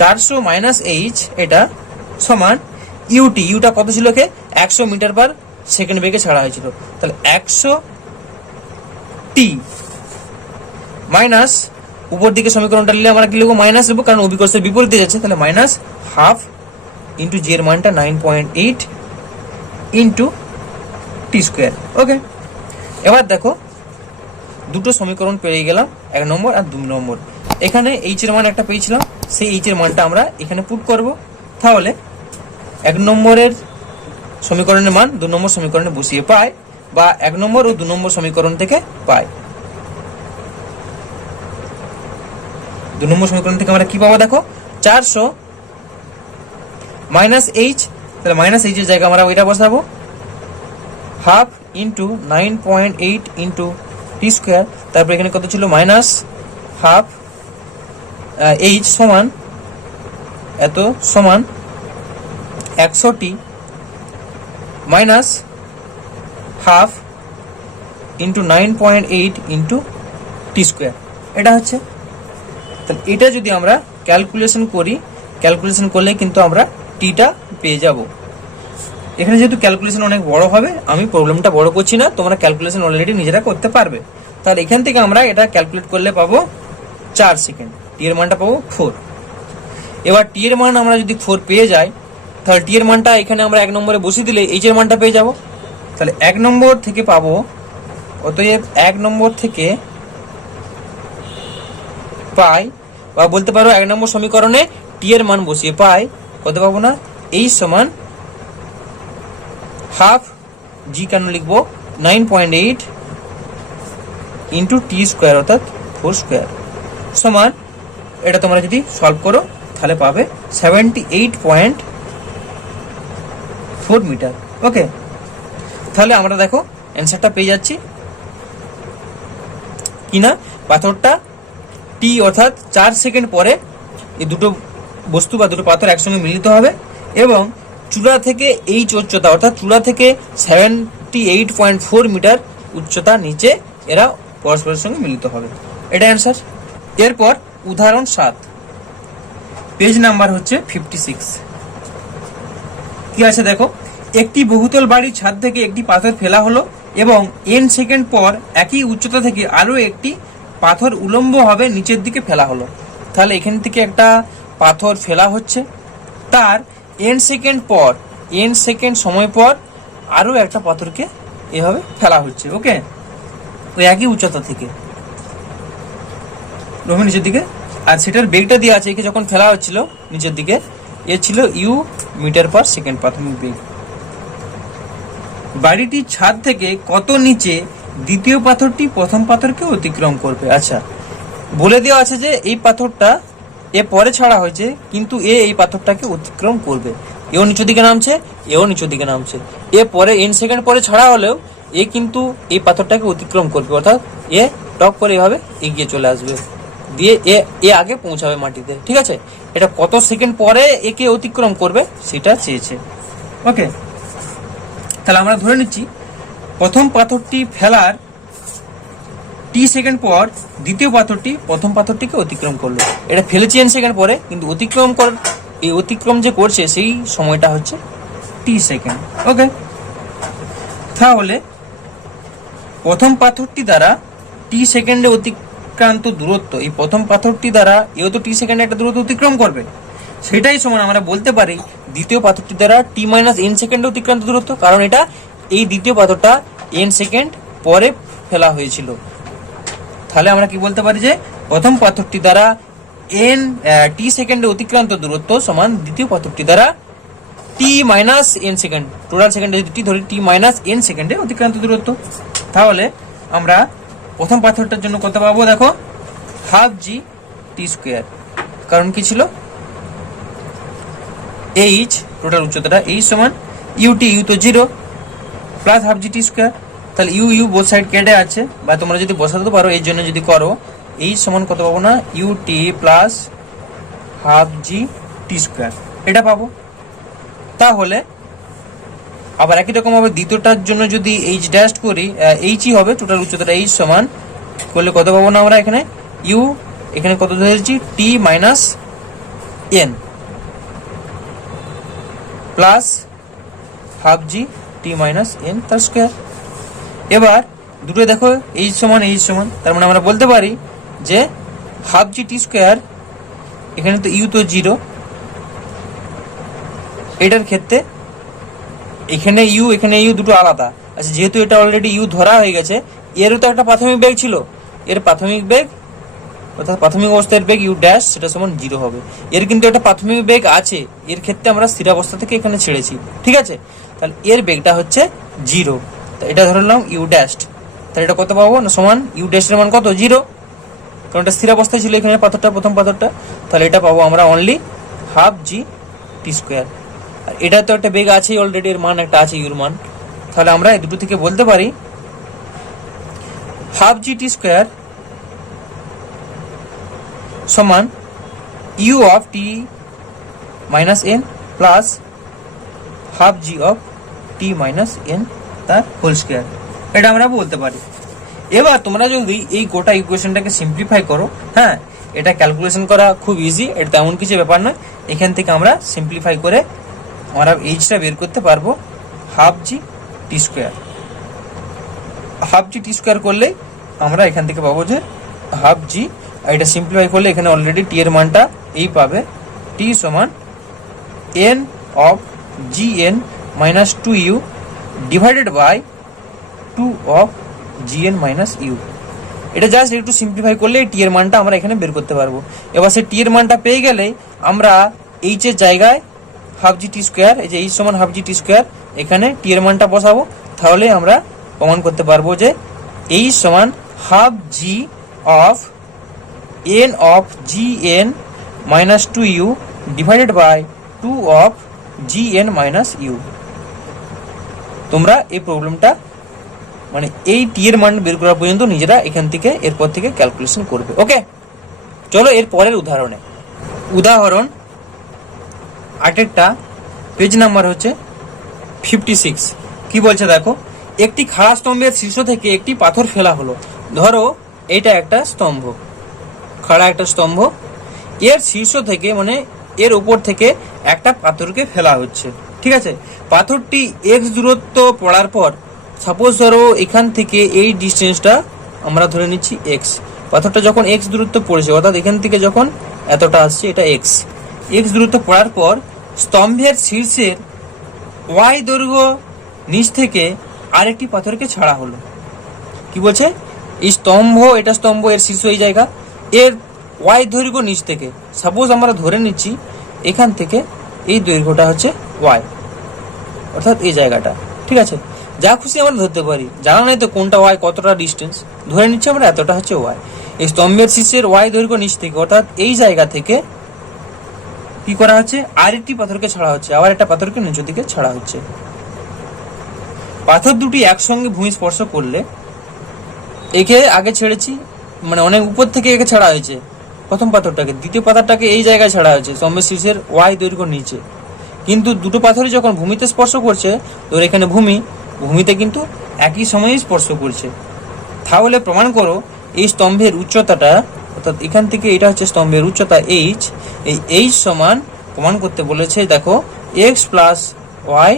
400 মাইনাস এইচ, এটা সমান ইউটি। ইউটা কত ছিল? 100 মিটার পার সেকেন্ড বেগে ছাড়া হয়েছিল, তাহলে 100 টি মাইনাস উপর দিকে সমীকরণটা নিলে আমরা কি লিখবো, মাইনাস লিখবো, কারণ অভিকর্ষের বিপরীতে যাচ্ছে। তাহলে মাইনাস হাফ ইন্টু জি এর মানটা 9.8 ইন্টু টি স্কোয়ার। ওকে, এবার দেখো দুটো সমীকরণ পেয়ে গেলাম, 1 নম্বর আর 2 নম্বর। এখানে এইচ এর মান একটা পেয়েছিলাম, সেই এইচ এর মানটা আমরা এখানে পুট করব। তাহলে 1 নম্বরের সমীকরণের মান 2 নম্বর সমীকরণে বসিয়ে পাই, বা 1 নম্বর ও 2 নম্বর সমীকরণ থেকে পাই। 2 নম্বর সমীকরণ থেকে আমরা কি পাবো দেখো, 400 মাইনাস এইচ, তাহলে মাইনাস এইচ এর জায়গায় আমরা ওইটা বসাবো, half into 9.8 into t square. তারপর এখানে কত ছিল, মাইনাস হাফ এইচ সমান এত সমান 100টি minus half into 9.8 into t square. এটা হচ্ছে, তাহলে এটা যদি আমরা ক্যালকুলেশন করি, ক্যালকুলেশন করলে কিন্তু আমরা টিটা পেয়ে যাব। এখানে যেহেতু ক্যালকুলেশন অনেক বড় হবে, আমি প্রবলেমটা বড় করছি না, তোমরা ক্যালকুলেশন অলরেডি নিজেরা করতে পারবে। তাহলে এখান থেকে আমরা এটা ক্যালকুলেট করলে পাবো 4 সেকেন্ড, টি এর মানটা পাবো 4। এবার টি এর মান আমরা যদি 4 পেয়ে যাই, তাহলে টি এর মানটা এখানে আমরা 1 নম্বরে বসিয়ে দিলে এইচ এর মানটা পেয়ে যাব। তাহলে 1 নম্বর থেকে পাবো, অতএব 1 নম্বর থেকে পাই, বা বলতে পারো 1 নম্বর সমীকরণে টি এর মান বসিয়ে পাই, কত পাবো না, এইচ সমান হাফ জি কেন লিখবো 9.8 ইন্টু টি স্কোয়ার অর্থাৎ 4 স্কোয়ার সমান, এটা তোমরা যদি সলভ করো তাহলে পাবে 78.4 মিটার। ওকে, তাহলে আমরা দেখো অ্যান্সারটা পেয়ে যাচ্ছি কিনা। পাথরটা টি অর্থাৎ 4 সেকেন্ড পরে এই দুটো বস্তু বা দুটো পাথর একসঙ্গে মিলিত হবে, এবং চূড়া থেকে এইচ উচ্চতা অর্থাৎ চূড়া থেকে 78.4 মিটার উচ্চতা নিচে এরা পরস্পরের সঙ্গে মিলিত হবে। এটা অ্যান্সার। এরপর উদাহরণ 7, পেজ নাম্বার হচ্ছে 56। কি আছে দেখো, একটি বহুতল বাড়ির ছাদ থেকে একটি পাথর ফেলা হলো এবং n সেকেন্ড পর একই উচ্চতা থেকে আরো একটি পাথর উলম্বভাবে নিচের দিকে ফেলা হলো। তাহলে এখান থেকে একটা পাথর ফেলা হচ্ছে, তার n সেকেন্ড পর, n সেকেন্ড সময় পর আরো একটা পাথরকে এভাবে ফেলা হচ্ছে। ওকে, ওই একই উচ্চতা থেকে নিচের দিকে, আর সেটার বেগটা দেওয়া আছে, একে যখন ফেলা হচ্ছিল নিচের দিকে, এ ছিল ইউ মিটার পার সেকেন্ড প্রাথমিক বেগ। বাড়িটির ছাদ থেকে কত নিচে দ্বিতীয় পাথরটি প্রথম পাথরকে অতিক্রম করবে। আচ্ছা, বলে দেওয়া আছে যে এই পাথরটা এ পরে ছাড়া হয়েছে, কিন্তু এ এই পাথরটাকে অতিক্রম করবে। এও নিচের দিকে নামছে, এও নিচের দিকে নামছে, এ পরে n সেকেন্ড পরে ছাড়া হলেও এ কিন্তু এই পাথরটাকে অতিক্রম করবে, অর্থাৎ এ টপ করে এভাবে এগিয়ে চলে আসবে, দিয়ে এ আগে পৌঁছাবে মাটিতে। ঠিক আছে, এটা কত সেকেন্ড পরে একে অতিক্রম করবে সেটা চেয়েছে। ওকে, তাহলে আমরা ধরে নিচ্ছি প্রথম পাথরটি ফেলার টি সেকেন্ড পর দ্বিতীয় পাথরটি প্রথম পাথরটিকে অতিক্রম করলো। এটা ফেলেছি n সেকেন্ড পরে, কিন্তু এই অতিক্রম যে করছে সেই সময়টা হচ্ছে টি সেকেন্ড। ওকে, তাহলে প্রথম পাথরটি দ্বারা টি সেকেন্ডে অতিক্রান্ত দূরত্ব, এই প্রথম পাথরটি দ্বারা এও তো টি সেকেন্ডে একটা দূরত্ব অতিক্রম করবে, সেটাই সমান আমরা বলতে পারি দ্বিতীয় পাথরটি দ্বারা টি মাইনাস n সেকেন্ডে অতিক্রান্ত দূরত্ব, কারণ এটা এই দ্বিতীয় পাথরটা n সেকেন্ড পরে ফেলা হয়েছিল। তাহলে আমরা কি বলতে পারি যে প্রথম পাথরটি দ্বারা টি সেকেন্ডে অতিক্রান্ত দূরত্ব সমান দ্বিতীয় পাথরটি দ্বারা টি মাইনাস n সেকেন্ড, টোটাল সেকেন্ডে যদি টি ধরি টি মাইনাস n সেকেন্ডে অতিক্রান্ত দূরত্ব। তাহলে আমরা প্রথম পাথরটার জন্য কত পাবো দেখো, হাফ জি টি স্কোয়ার, কারণ কি ছিল এইচ, টোটাল উচ্চতাটা এইচ সমান ইউটি, ইউ তো 0 plus half g t square. তাহলে ইউ ইউ বোথ সাইড কেটে আছে, বা তোমরা যদি বসাতে পারো এর জন্য যদি করো, এইচ সমান কত পাবো না, UT plus half g t square, এটা পাবো। তাহলে আবার একই রকম ভাবে দ্বিতীয়টার জন্য যদি এইচ ড্যাশ করি, এইচই হবে, টোটাল উচ্চতাটা এইচ সমান করলে কত পাবো না আমরা এখানে, ইউ এখানে কত ধরেছি টি minus n plus half g টি মাইনাস এন তার স্কোয়ার। এবার দুটো দেখো এইচ সমান, তার মানে আমরা বলতে পারি যে হাফ জি টি স্কোয়ার, এখানে তো ইউ তো 0, এটার ক্ষেত্রে এখানে ইউ দুটো আলাদা। আচ্ছা, যেহেতু এটা অলরেডি ইউ ধরা হয়ে গেছে, এরও তো একটা প্রাথমিক বেগ ছিল, এর প্রাথমিক বেগ অর্থাৎ প্রাথমিক অবস্থার বেগ ইউ ড্যাশ সেটা সমান 0 হবে। এর কিন্তু একটা প্রাথমিক বেগ আছে, এর ক্ষেত্রে আমরা স্থিরাবস্থা থেকে এখানে ছেড়েছি, ঠিক আছে? তাহলে এর বেগটা হচ্ছে 0, তো এটা ধরলাম ইউ ড্যাশ। তাহলে এটা কত পাবো না, সমান ইউ ড্যাশের মান কত, 0, কারণ এটা স্থিরাবস্থায় ছিল এখানে পাথরটা, প্রথম পাথরটা। তাহলে এটা পাবো আমরা only half g t square. আর এটা তো একটা বেগ আছেই অলরেডি, এর মান একটা আছে ইউর মান। তাহলে আমরা এই দুটো থেকে বলতে পারি হাফ জি টি স্কোয়ার সমান u of t minus n plus half g of t minus n তার হোল স্কোয়ার, এটা আমরা বলতে পারি। এবার তোমরা যদি এই গোটা ইকুয়েশনটাকে সিম্পলিফাই করো, হ্যাঁ, এটা ক্যালকুলেশন করা খুব ইজি, এটা তেমন কিছু ব্যাপার নয়। এখান থেকে আমরা সিম্পলিফাই করে আমরা এইচটা বের করতে পারবো half g t square. Half g t square করলে আমরা এখান থেকে পাবো যে হাফ জি, এটা সিম্পলিফাই করলে এখানে অলরেডি টি এর মানটা এই পাবে, টি সমান n of g n minus 2u divided by 2 of g n minus u. এটা জাস্ট একটু সিম্পলিফাই করলে টি এর মানটা আমরা এখানে বের করতে পারবো। এবার সেই টি এর মানটা পেয়ে গেলে আমরা এইচ এর জায়গায় হাফ জি টি স্কোয়ার, এই যে এইচ সমান হাফ জি টি স্কোয়ার, এখানে টি এর মানটা বসাবো। তাহলে আমরা প্রমাণ করতে পারবো যে এইচ সমান half g of n of g n minus 2u divided by 2 of g n minus u. তোমরা এই প্রবলেমটা মানে এই টি এর মান বের করা পর্যন্ত নিজেরা এখান থেকে এরপর থেকে ক্যালকুলেশন করবে। ওকে, চলো এর পরের উদাহরণে। উদাহরণ 8 পেজ নাম্বার হচ্ছে 56। কি বলছে দেখো, একটি খাড়া স্তম্ভের শীর্ষ থেকে একটি পাথর ফেলা হলো। ধরো এটা একটা স্তম্ভ, খাড়া একটা স্তম্ভ, এর শীর্ষ থেকে মানে এর উপর থেকে একটা পাথরকে ফেলা হচ্ছে, ঠিক আছে? পাথরটি এক্স দূরত্ব পড়ার পর, সাপোজ ধরো এখান থেকে এই ডিস্টেন্সটা আমরা ধরে নিচ্ছি এক্স, পাথরটা যখন এক্স দূরত্ব পড়েছে অর্থাৎ এখান থেকে যখন এতটা আসছে এটা এক্স দূরত্ব পড়ার পর স্তম্ভের শীর্ষের ওয়াই দৈর্ঘ্য নিচ থেকে আরেকটি পাথরকে ছাড়া হলো। কি বলছে, এই স্তম্ভ, এটা স্তম্ভ, এর শীর্ষ এই জায়গা, এর ওয়াই দৈর্ঘ্য নিচ থেকে, সাপোজ আমরা ধরে নিচ্ছি এখান থেকে এই দৈর্ঘ্যটা হচ্ছে ওয়াই, অর্থাৎ এই জায়গাটা, ঠিক আছে? যা খুশি আমরা ধরতে পারি, জানা নাই তো কোনটা ওয়াই, কতটা ডিস্টেন্স, ধরে নিচ্ছি আমরা এতটা হচ্ছে ওয়াই। এই স্তম্ভের শীর্ষের ওয়াই দৈর্ঘ্য নিচ থেকে অর্থাৎ এই জায়গা থেকে কি করা হচ্ছে, আরেকটি পাথরকে ছাড়া হচ্ছে, আবার একটা পাথরকে নিচের দিকে ছাড়া হচ্ছে। পাথর দুটি একসঙ্গে ভূমি স্পর্শ করলে, একে আগে ছেড়েছি মানে অনেক উপর থেকে একে ছাড়া হয়েছে প্রথম পাথরটাকে, দ্বিতীয় পাথরটাকে এই জায়গায় ছাড়া হয়েছে স্তম্ভের শীর্ষের ওয়াই দৈর্ঘ্য নিচে, কিন্তু দুটো পাথরই যখন ভূমিতে স্পর্শ করছে, তোর এখানে ভূমিতে কিন্তু একই সময়ে স্পর্শ করছে। তাহলে প্রমাণ করো এই স্তম্ভের উচ্চতাটা, অর্থাৎ এখান থেকে এটা হচ্ছে স্তম্ভের উচ্চতা এইচ, এই এইচ সমান প্রমাণ করতে বলেছে দেখো এক্স প্লাস ওয়াই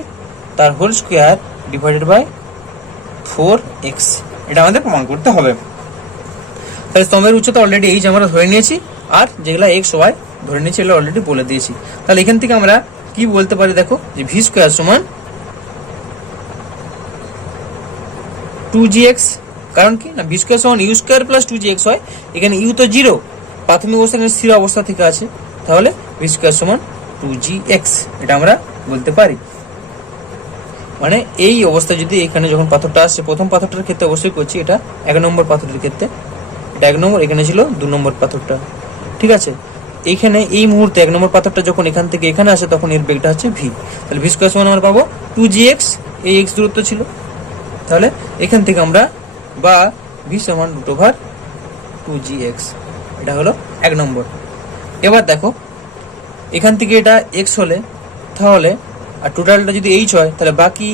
তার whole square divided by 4x, এটা আমাদের প্রমাণ করতে হবে। তাহলে স্তম্ভের উচ্চতা অলরেডি এইচ আমরা ধরে নিয়েছি, আর যেগুলো এক্স ওয়াই ধরে নিয়েছি এগুলো অলরেডি বলে দিয়েছি। তাহলে এখান থেকে আমরা কি বলতে পারি দেখো, যে ভি স্কোয়ার সমান 2gx, কারণ কি না ভি স্কোয়ার সমান ইউ স্কোয়ার প্লাস 2gx হয়, এখানে ইউ তো 0, প্রাথমিক অবস্থা এখানে স্থির অবস্থা থেকে আছে, তাহলে ভি স্কোয়ার সমান 2gx, এটা আমরা বলতে পারি। মানে এই অবস্থা যদি এখানে যখন পাথরটা আসছে, প্রথম পাথরটার ক্ষেত্রে অবশ্যই করছি, এটা 1 নম্বর পাথরের ক্ষেত্রে, এটা 1 নম্বর, এখানে ছিল 2 নম্বর পাথরটা, ঠিক আছে? এইখানে এই মুহূর্তে 1 নম্বর পাথরটা যখন এখান থেকে এখানে আসে তখন এর বেগটা হচ্ছে ভি, তাহলে ভি স্কোয়ার সমান আমরা পাবো 2gx, এই এক্স দূরত্ব ছিল, তাহলে এখান থেকে আমরা বা ভি সমান √2gx, এটা হলো 1 নম্বর। এবার দেখো এখান থেকে এটা এক্স হলে, তাহলে আর টোটালটা যদি এইচ হয়, তাহলে বাকি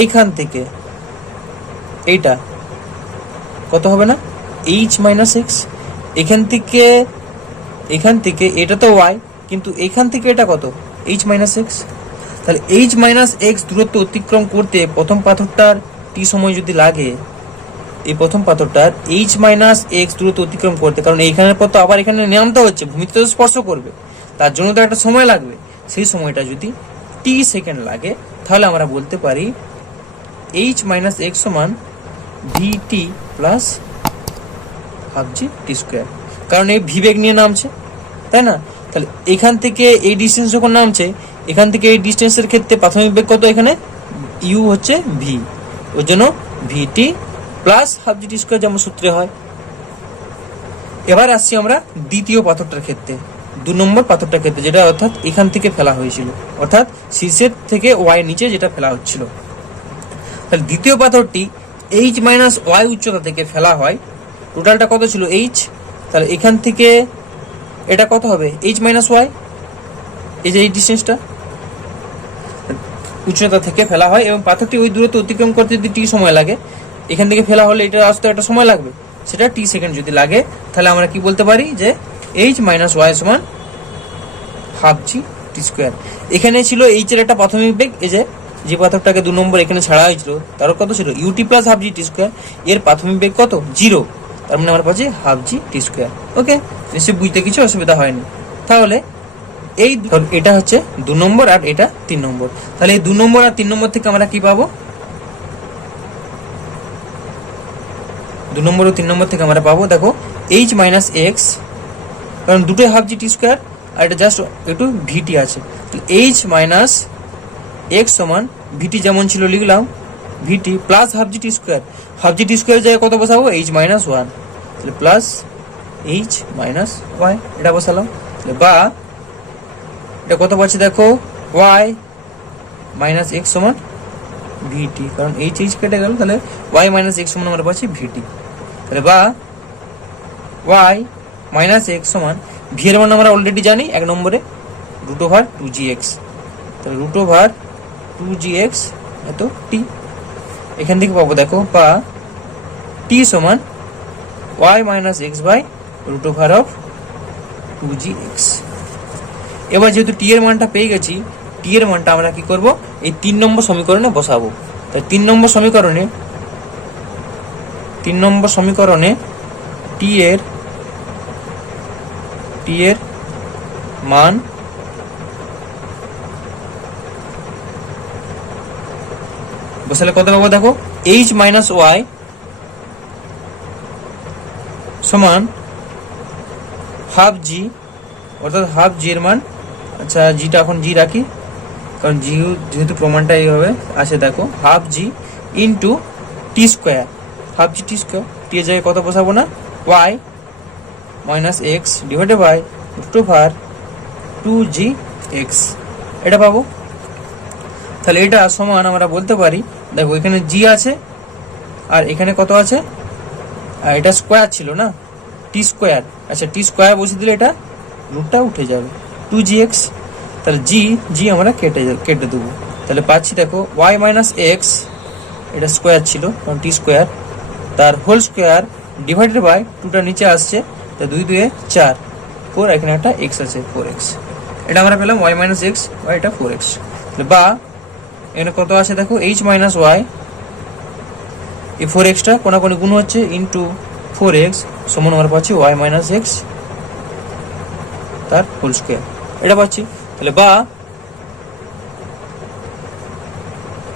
এইখান থেকে এইটা কত হবে না এইচ মাইনাস এক্স, এখান থেকে এটা তো ওয়াই, কিন্তু এখান থেকে এটা কত এইচ মাইনাস এক্স। তাহলে এইচ মাইনাস এক্স দূরত্ব অতিক্রম করতে প্রথম পাথরটার টি সময় যদি লাগে, এই প্রথম পাথরটার এইচ মাইনাস এক্স দূরত্ব অতিক্রম করতে, কারণ এইখানের পর তো আবার এখানে নামতে হচ্ছে, ভূমিতে তো স্পর্শ করবে, তার জন্য তো একটা সময় লাগবে। সেই সময়টা যদি টি সেকেন্ড লাগে তাহলে আমরা বলতে পারি এইচ মাইনাস এক্স সমান ভিটি plus half g t square, কারণ এই ভি বেগ নিয়ে নামছে, তাই না? তাহলে এখান থেকে এই ডিস্টেন্স যখন নামছে, এখান থেকে এই ডিস্টেন্সের ক্ষেত্রে প্রাথমিক বেগ কত, এখানে ইউ হচ্ছে ভি, ওই জন্য ভিটি plus half g t square যেমন সূত্রে হয়। এবার আসছি আমরা দ্বিতীয় পাথরটার ক্ষেত্রে, 2 নম্বর পাথরটার ক্ষেত্রে, যেটা অর্থাৎ এখান থেকে ফেলা হয়েছিল, অর্থাৎ শীর্ষের থেকে ওয়াই নিচে যেটা ফেলা হচ্ছিল। তাহলে দ্বিতীয় পাথরটি এইচ মাইনাস ওয়াই উচ্চতা থেকে ফেলা হয়, টোটালটা কত ছিল এইচ, তাহলে এখান থেকে এটা কত হবে এইচ মাইনাস ওয়াই, এই যে এই ডিস্টেন্সটা উচ্চতা থেকে ফেলা হয়, এবং পাথরটি ওই দূরত্ব অতিক্রম করতে যদি টি সময় লাগে, এখান থেকে ফেলা হলে এটা আসতে একটা সময় লাগবে, সেটা টি সেকেন্ড যদি লাগে, তাহলে আমরা কি বলতে পারি যে এইচ মাইনাস ওয়াই সমান হাফ জি টি স্কোয়ার। এখানে ছিল এইচ এর একটা প্রাথমিক বেগ, এই যে পাথরটাকে 2 নম্বর এখানে ছাড়া হয়েছিল তার কত ছিল UT plus half g t square, এর প্রাথমিক বেগ কত 0, তার মানে আমরা পাচ্ছি হাফ জি টি স্কোয়ার। ওকে, নিশ্চয়ই বুঝতে কিছু অসুবিধা হয়নি। তাহলে এটা হচ্ছে 2 নম্বর আর এটা 3 নম্বর। তাহলে এই 2 নম্বর আর 3 নম্বর থেকে আমরা কি পাবো, 2 নম্বর ও 3 নম্বর থেকে আমরা পাবো, দেখো এইচ মাইনাস এক্স, কারণ দুটোই হাফ জি টি স্কোয়ার আর এটা জাস্ট একটু ভিটি আছে, এইচ মাইনাস এক্স সমান ভিটি যেমন ছিল লিখলাম ভিটি plus half g t square, half g t square জায়গায় কত বসাবো এইচ মাইনাস ওয়ান, তাহলে প্লাস এইচ মাইনাস ওয়াই এটা বসালাম, তাহলে বা এটা কত পাচ্ছি দেখো ওয়াই মাইনাস এক্স সমান ভিটি, কারণ এইচ এইচ কেটে গেল, তাহলে ওয়াই মাইনাস এক্স সমান আমরা পাচ্ছি ভিটি, তাহলে বা ওয়াই মাইনাস এক্স সমান ভি এর মান আমরা অলরেডি জানি 1 নম্বরে রুট ওভার 2gx, তাহলে রুট ওভার 2gx এত টি, এখান থেকে পাবো দেখো বা টি সমান y minus x by root over of 2gx। এবার যেহেতু টি এর মানটা পেয়ে গেছি, টি এর মানটা আমরা কি করব, এই 3 নম্বর সমীকরণে বসাবো। তাই 3 নম্বর সমীকরণে টি এর মান বসালে কত পাবো দেখো এইচ মাইনাস ওয়াই সমান হাফ জি, অর্থাৎ হাফ জি এর মান, আচ্ছা জিটা এখন জি রাখি, কারণ জি যেহেতু প্রমাণটা এইভাবে আছে, দেখো half g into t square, half g t square, t এর জায়গায় কত বসাবো না y minus x divided by root over 2gx, এটা পাবো। তাহলে এটা সমান আমরা বলতে পারি, দেখো এখানে জি আছে আর এখানে কত আছে, আর এটা স্কোয়ার ছিল না টি স্কোয়ার, আচ্ছা টি স্কোয়ার বসে দিলে এটা রুটটা উঠে যাবে 2gx, তাহলে জি আমরা কেটে দেবো, তাহলে পাচ্ছি দেখো ওয়াই মাইনাস এক্স, এটা স্কোয়ার ছিল কারণ টি স্কোয়ার, তার হোল স্কোয়ার ডিভাইডেড বাই 2টা নিচে আসছে, তা 2 2 4 4, এখানে একটা এক্স আছে 4x, এটা আমরা পেলাম ওয়াই মাইনাস এক্স বা এটা 4x, তাহলে বা এখানে কত আছে দেখো এইচ মাইনাস ওয়াই, এই 4xটা কোনাকুনি গুণ হচ্ছে ইন্টু 4x সমান আমরা পাচ্ছি ওয়াই মাইনাস এক্স তার হোল স্কোয়ার, এটা পাচ্ছি। তাহলে বা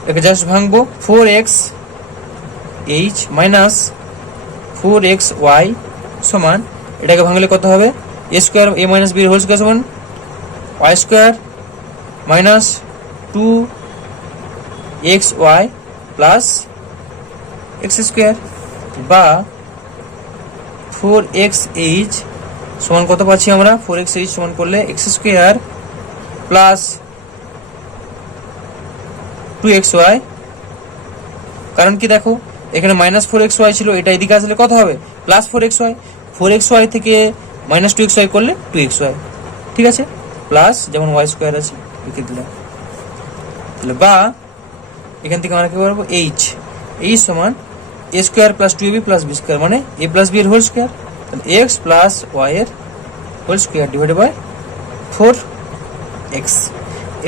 একে জাস্ট ভাঙবো 4x H minus 4x Y সমান, এটাকে ভাঙলে কত হবে a square a minus b whole square সমান y square minus 2xy plus x square, বা 4xh সমান কত পাচ্ছি আমরা 4xh সমান করলে এক্স স্কোয়ার প্লাস 2xy, কারণ কি দেখো এখানে মাইনাস 4xy ছিল, এটা এদিকে আসলে কত হবে প্লাস 4xy থেকে মাইনাস 2xy করলে 2xy, ঠিক আছে, প্লাস যেমন ওয়াই স্কোয়ার আছে লিখে দিলাম, তাহলে বা এখান থেকে আমরা কি করবো এইচ সমান A square plus 2ab plus B square, মানে এ প্লাস বি এর হোল স্কোয়ার, তাহলে এক্স প্লাস ওয়াই এর whole square divided by 4x,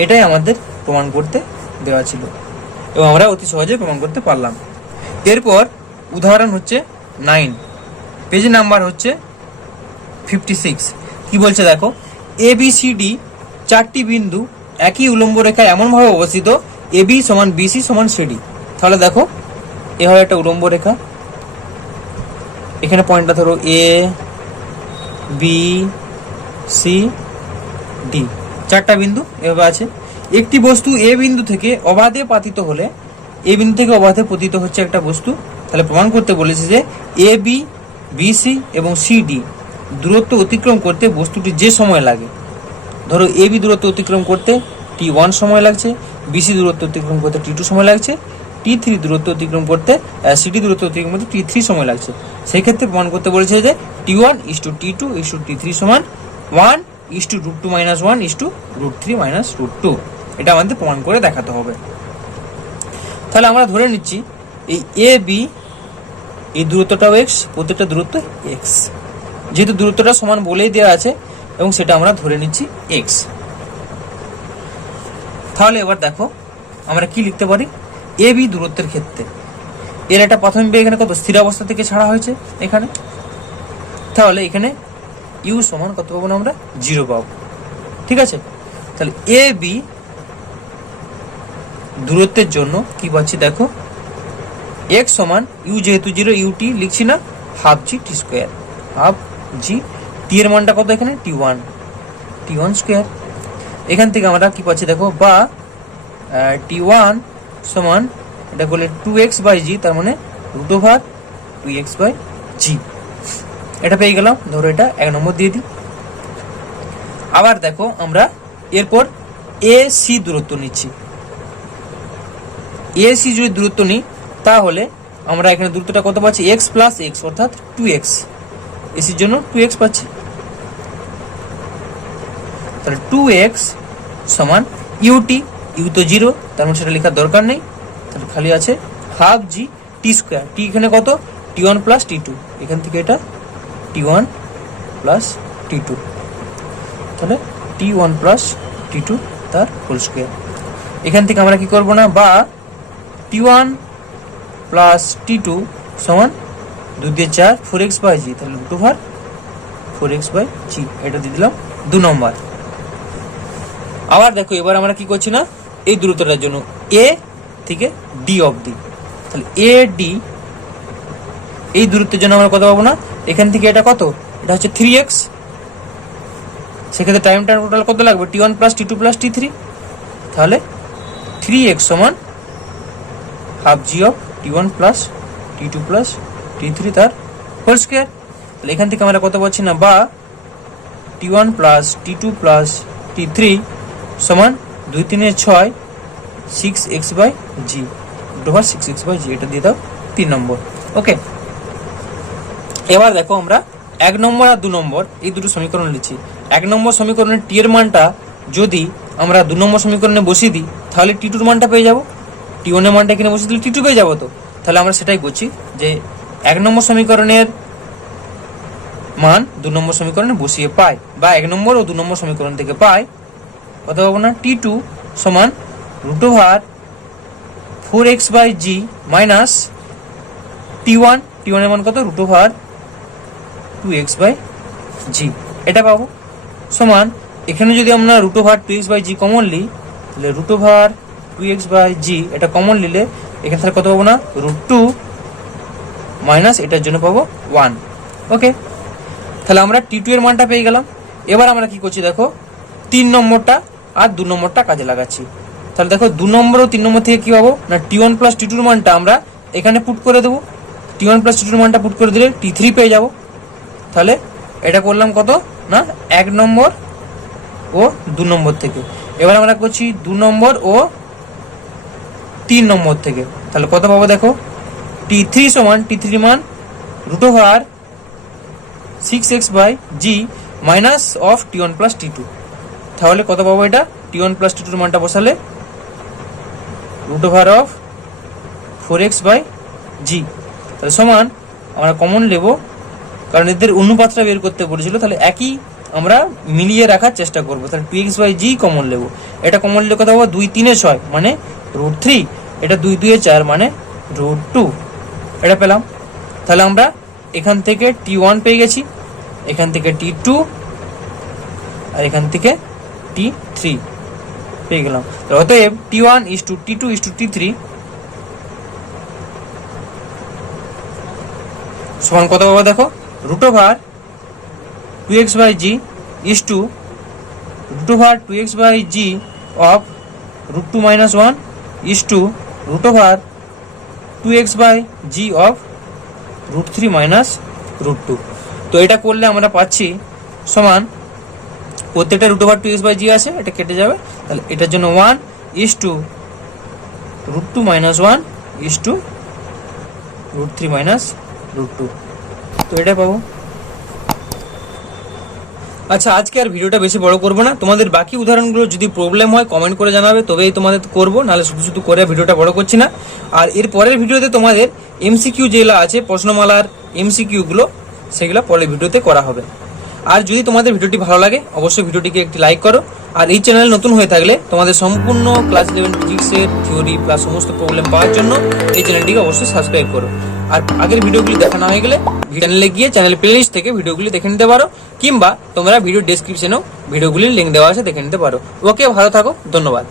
এটাই আমাদের প্রমাণ করতে দেওয়া ছিল এবং আমরা অতি সহজে প্রমাণ করতে পারলাম। এরপর উদাহরণ হচ্ছে 9, পেজ নাম্বার হচ্ছে 56। কি বলছে দেখো, এ বি সি ডি চারটি বিন্দু একই উলম্ব রেখায় এমনভাবে অবস্থিত এ বি সমান বিসি সমান সিডি। তাহলে দেখো এ হয় একটা উলম্ব রেখা, এখানে পয়েন্টটা ধরো এ বি সি ডি, চারটা বিন্দু এভাবে আছে। একটি বস্তু এ বিন্দু থেকে অবাধে পাতিত হলে, এ বিন্দু থেকে অবাধে পতিত হচ্ছে একটা বস্তু, তাহলে প্রমাণ করতে বলেছে যে এ বি বিসি এবং সিডি দূরত্ব অতিক্রম করতে বস্তুটি যে সময় লাগে, ধরো এ বি দূরত্ব অতিক্রম করতে t1 সময় লাগছে, বিসি দূরত্ব অতিক্রম করতে t2 সময় লাগছে, t3 দূরত্ব অতিক্রম করতে সিডি দূরত্ব অতিক্রম করতে t3 সময় লাগছে। সেই ক্ষেত্রে প্রমাণ করতে বলেছে যে t1 = t2 = t3 সমান 1 = √2 - 1 = √3 - √2। এটা আমাদের প্রমাণ করে দেখাতে হবে। তাহলে আমরা ধরে নিচ্ছি এই এ বি, এই দূরত্বটাও এক্স, প্রত্যেকটা দূরত্ব এক্স, যেহেতু দূরত্বটা সমান বলেই দেওয়া আছে এবং সেটা আমরা ধরে নিচ্ছি এক্স। তাহলে এবার দেখো আমরা কি লিখতে পারি, এ বি দূরত্বের ক্ষেত্রে এর একটা প্রাথমিক বেগ এখানে কত স্থির অবস্থা থেকে ছাড়া হয়েছে এখানে, তাহলে এখানে ইউ সমান কত পাবো না আমরা 0 পাবো। ঠিক আছে, তাহলে এ বি দূরত্বের জন্য কি পাচ্ছি দেখো, এক্স সমান ইউ যেহেতু 0 ইউটি লিখছি না, half g t square, half g টি এর মানটা কত এখানে টি1 স্কোয়ার। এখান থেকে আমরা কি পাচ্ছি দেখো, বা t1 সমান এটা করলে 2x/g, তার মানে √2x/g। এটা পেয়ে গেলাম, ধরো এটা 1 নম্বর দিয়ে দিই। আবার দেখো আমরা এরপর এ সি দূরত্ব নিচ্ছি। এ সি যদি দূরত্ব নিই তাহলে আমরা এখানে দূরত্বটা কত পাচ্ছি, x + x অর্থাৎ 2x, এসির জন্য 2x পাচ্ছি। তাহলে 2x সমান ইউটি, ইউ তো 0, তার মানে সেটা লেখার দরকার নেই, তাহলে খালি আছে হাফ জি টি স্কোয়ার। টি এখানে কত t1 + t2, এখান থেকে এটা t1 + t2, তাহলে t1 + t2 তার হোল স্কোয়ার। এখান থেকে আমরা কি করব না, বা t1 + t2 সমান 2 দিয়ে 4 4x/g, তাহলে √4x/g, এটা দিয়ে দিলাম 2 নম্বর। আবার দেখো এবার আমরা কি করছি না, এই দূরত্বটার জন্য এ থেকে ডি অবধি, তাহলে এ ডি এই দূরত্বের জন্য আমরা কত পাবো না, এখান থেকে এটা কত, এটা হচ্ছে 3x, সেক্ষেত্রে টাইমটা টোটাল কত লাগবে, t1 + t2 + t3, তাহলে 3x সমান half g of t1 + t2 + t3 তার হোল স্কোয়ার। তাহলে এখান থেকে আমরা কত পাচ্ছি না, বা t1 + t2 + t3 সমান 2 3 6 6x/g, √6x/g, এটা দিয়ে দাও 3 নম্বর। ওকে, এবার দেখো আমরা 1 নম্বর আর 2 নম্বর এই দুটো সমীকরণ লিখছি। 1 নম্বর সমীকরণের টি এর মানটা যদি আমরা 2 নম্বর সমীকরণে বসিয়ে দিই তাহলে টি2 এর মানটা পেয়ে যাবো, t1 এর মানটা এখানে বসিয়ে দিলে t2 পেয়ে যাবো। তো তাহলে আমরা সেটাই করছি যে 1 নম্বর সমীকরণের মান 2 নম্বর সমীকরণে বসিয়ে পাই, বা 1 নম্বর ও 2 নম্বর সমীকরণ থেকে পাই কত পাবো না, t2 সমান √4x/g মাইনাস t1 এর মান কত √2x/g, এটা পাবো, সমান এখানে যদি আমরা √2x/g কমন নিই তাহলে √2x/g এটা কমন নিলে এখান থেকে কত পাবো না, √2 মাইনাস এটার জন্য পাবো 1। ওকে, তাহলে আমরা t2 এর মানটা পেয়ে গেলাম। এবার আমরা কি করছি দেখো, 3 নম্বরটা আর 2 নম্বরটা কাজে লাগাচ্ছি। তাহলে দেখো 2 নম্বর ও 3 নম্বর থেকে কি পাবো না, t1 + t2 এর মানটা আমরা এখানে পুট করে দেবো, t1 + t2 এর মানটা পুট করে দিলে t3 পেয়ে যাবো। তাহলে এটা করলাম কত না, 1 নম্বর ও 2 নম্বর থেকে। এবার আমরা করছি 2 নম্বর ও 3 নম্বর থেকে, তাহলে কত পাবো দেখো, t3 সমান t3 মান √6x/g minus of t1 + t2, তাহলে কত পাবো, এটা t1 + t2 এর মানটা বসালে √4x/g, তাহলে সমান আমরা কমন নেব, কারণ এদের অনুপাতটা বের করতে বলেছিল, তাহলে একই আমরা মিলিয়ে রাখার চেষ্টা করবো। তাহলে 2x/g কমন নেব, এটা কমন নিলে কত পাবো, 2 3 6 মানে √3, এটা 2 2 4 মানে √2, এটা পেলাম। তাহলে আমরা এখান থেকে T1 পেয়ে গেছি, এখান থেকে T2 আর এখান থেকে T3 পেয়ে গেলাম। অতএব T1 is to T2 is to T3 সমান কত পাবো দেখো, root over 2x by g is to root over 2x by g of root 2 minus 1 is to root over 2x by g of root 3 minus root 2। তো এটা করলে আমরা পাচ্ছি সমান, প্রত্যেকটা রুট ওভার 2x বাই জি আছে, এটা কেটে যাবে, তাহলে এটার জন্য 1 is to root 2 minus 1 is to root 3 minus root 2। তো এটা পাবো। আচ্ছা, আজকে আর ভিডিওটা বেশি বড় করবো না, তোমাদের বাকি উদাহরণগুলো যদি প্রবলেম হয় কমেন্ট করে জানাবে, তবেই তোমাদের করবো, নাহলে শুধু শুধু করে ভিডিওটা বড় করছি না। আর এর পরের ভিডিওতে তোমাদের এমসিকিউ যেগুলো আছে প্রশ্নমালার এমসিকিউগুলো, সেগুলো পরের ভিডিওতে করা হবে। আর যদি তোমাদের ভিডিওটি ভালো লাগে অবশ্যই ভিডিওটিকে একটি লাইক করো। আর এই চ্যানেল নতুন হয়ে থাকলে তোমাদের সম্পূর্ণ ক্লাস 11 ফিজিক্সের থিওরি প্লাস সমস্ত প্রবলেম পাওয়ার জন্য এই চ্যানেলটিকে অবশ্যই সাবস্ক্রাইব করো। আর আগের ভিডিওগুলি দেখা না হয়ে গেলে চ্যানেলে গিয়ে চ্যানেল প্লেলিস্ট থেকে ভিডিওগুলি দেখে নিতে পারো, কিংবা তোমরা ভিডিও ডেসক্রিপশনেও ভিডিওগুলির লিঙ্ক দেওয়া আছে, দেখে নিতে পারো। ওকে, ভালো থাকো, ধন্যবাদ।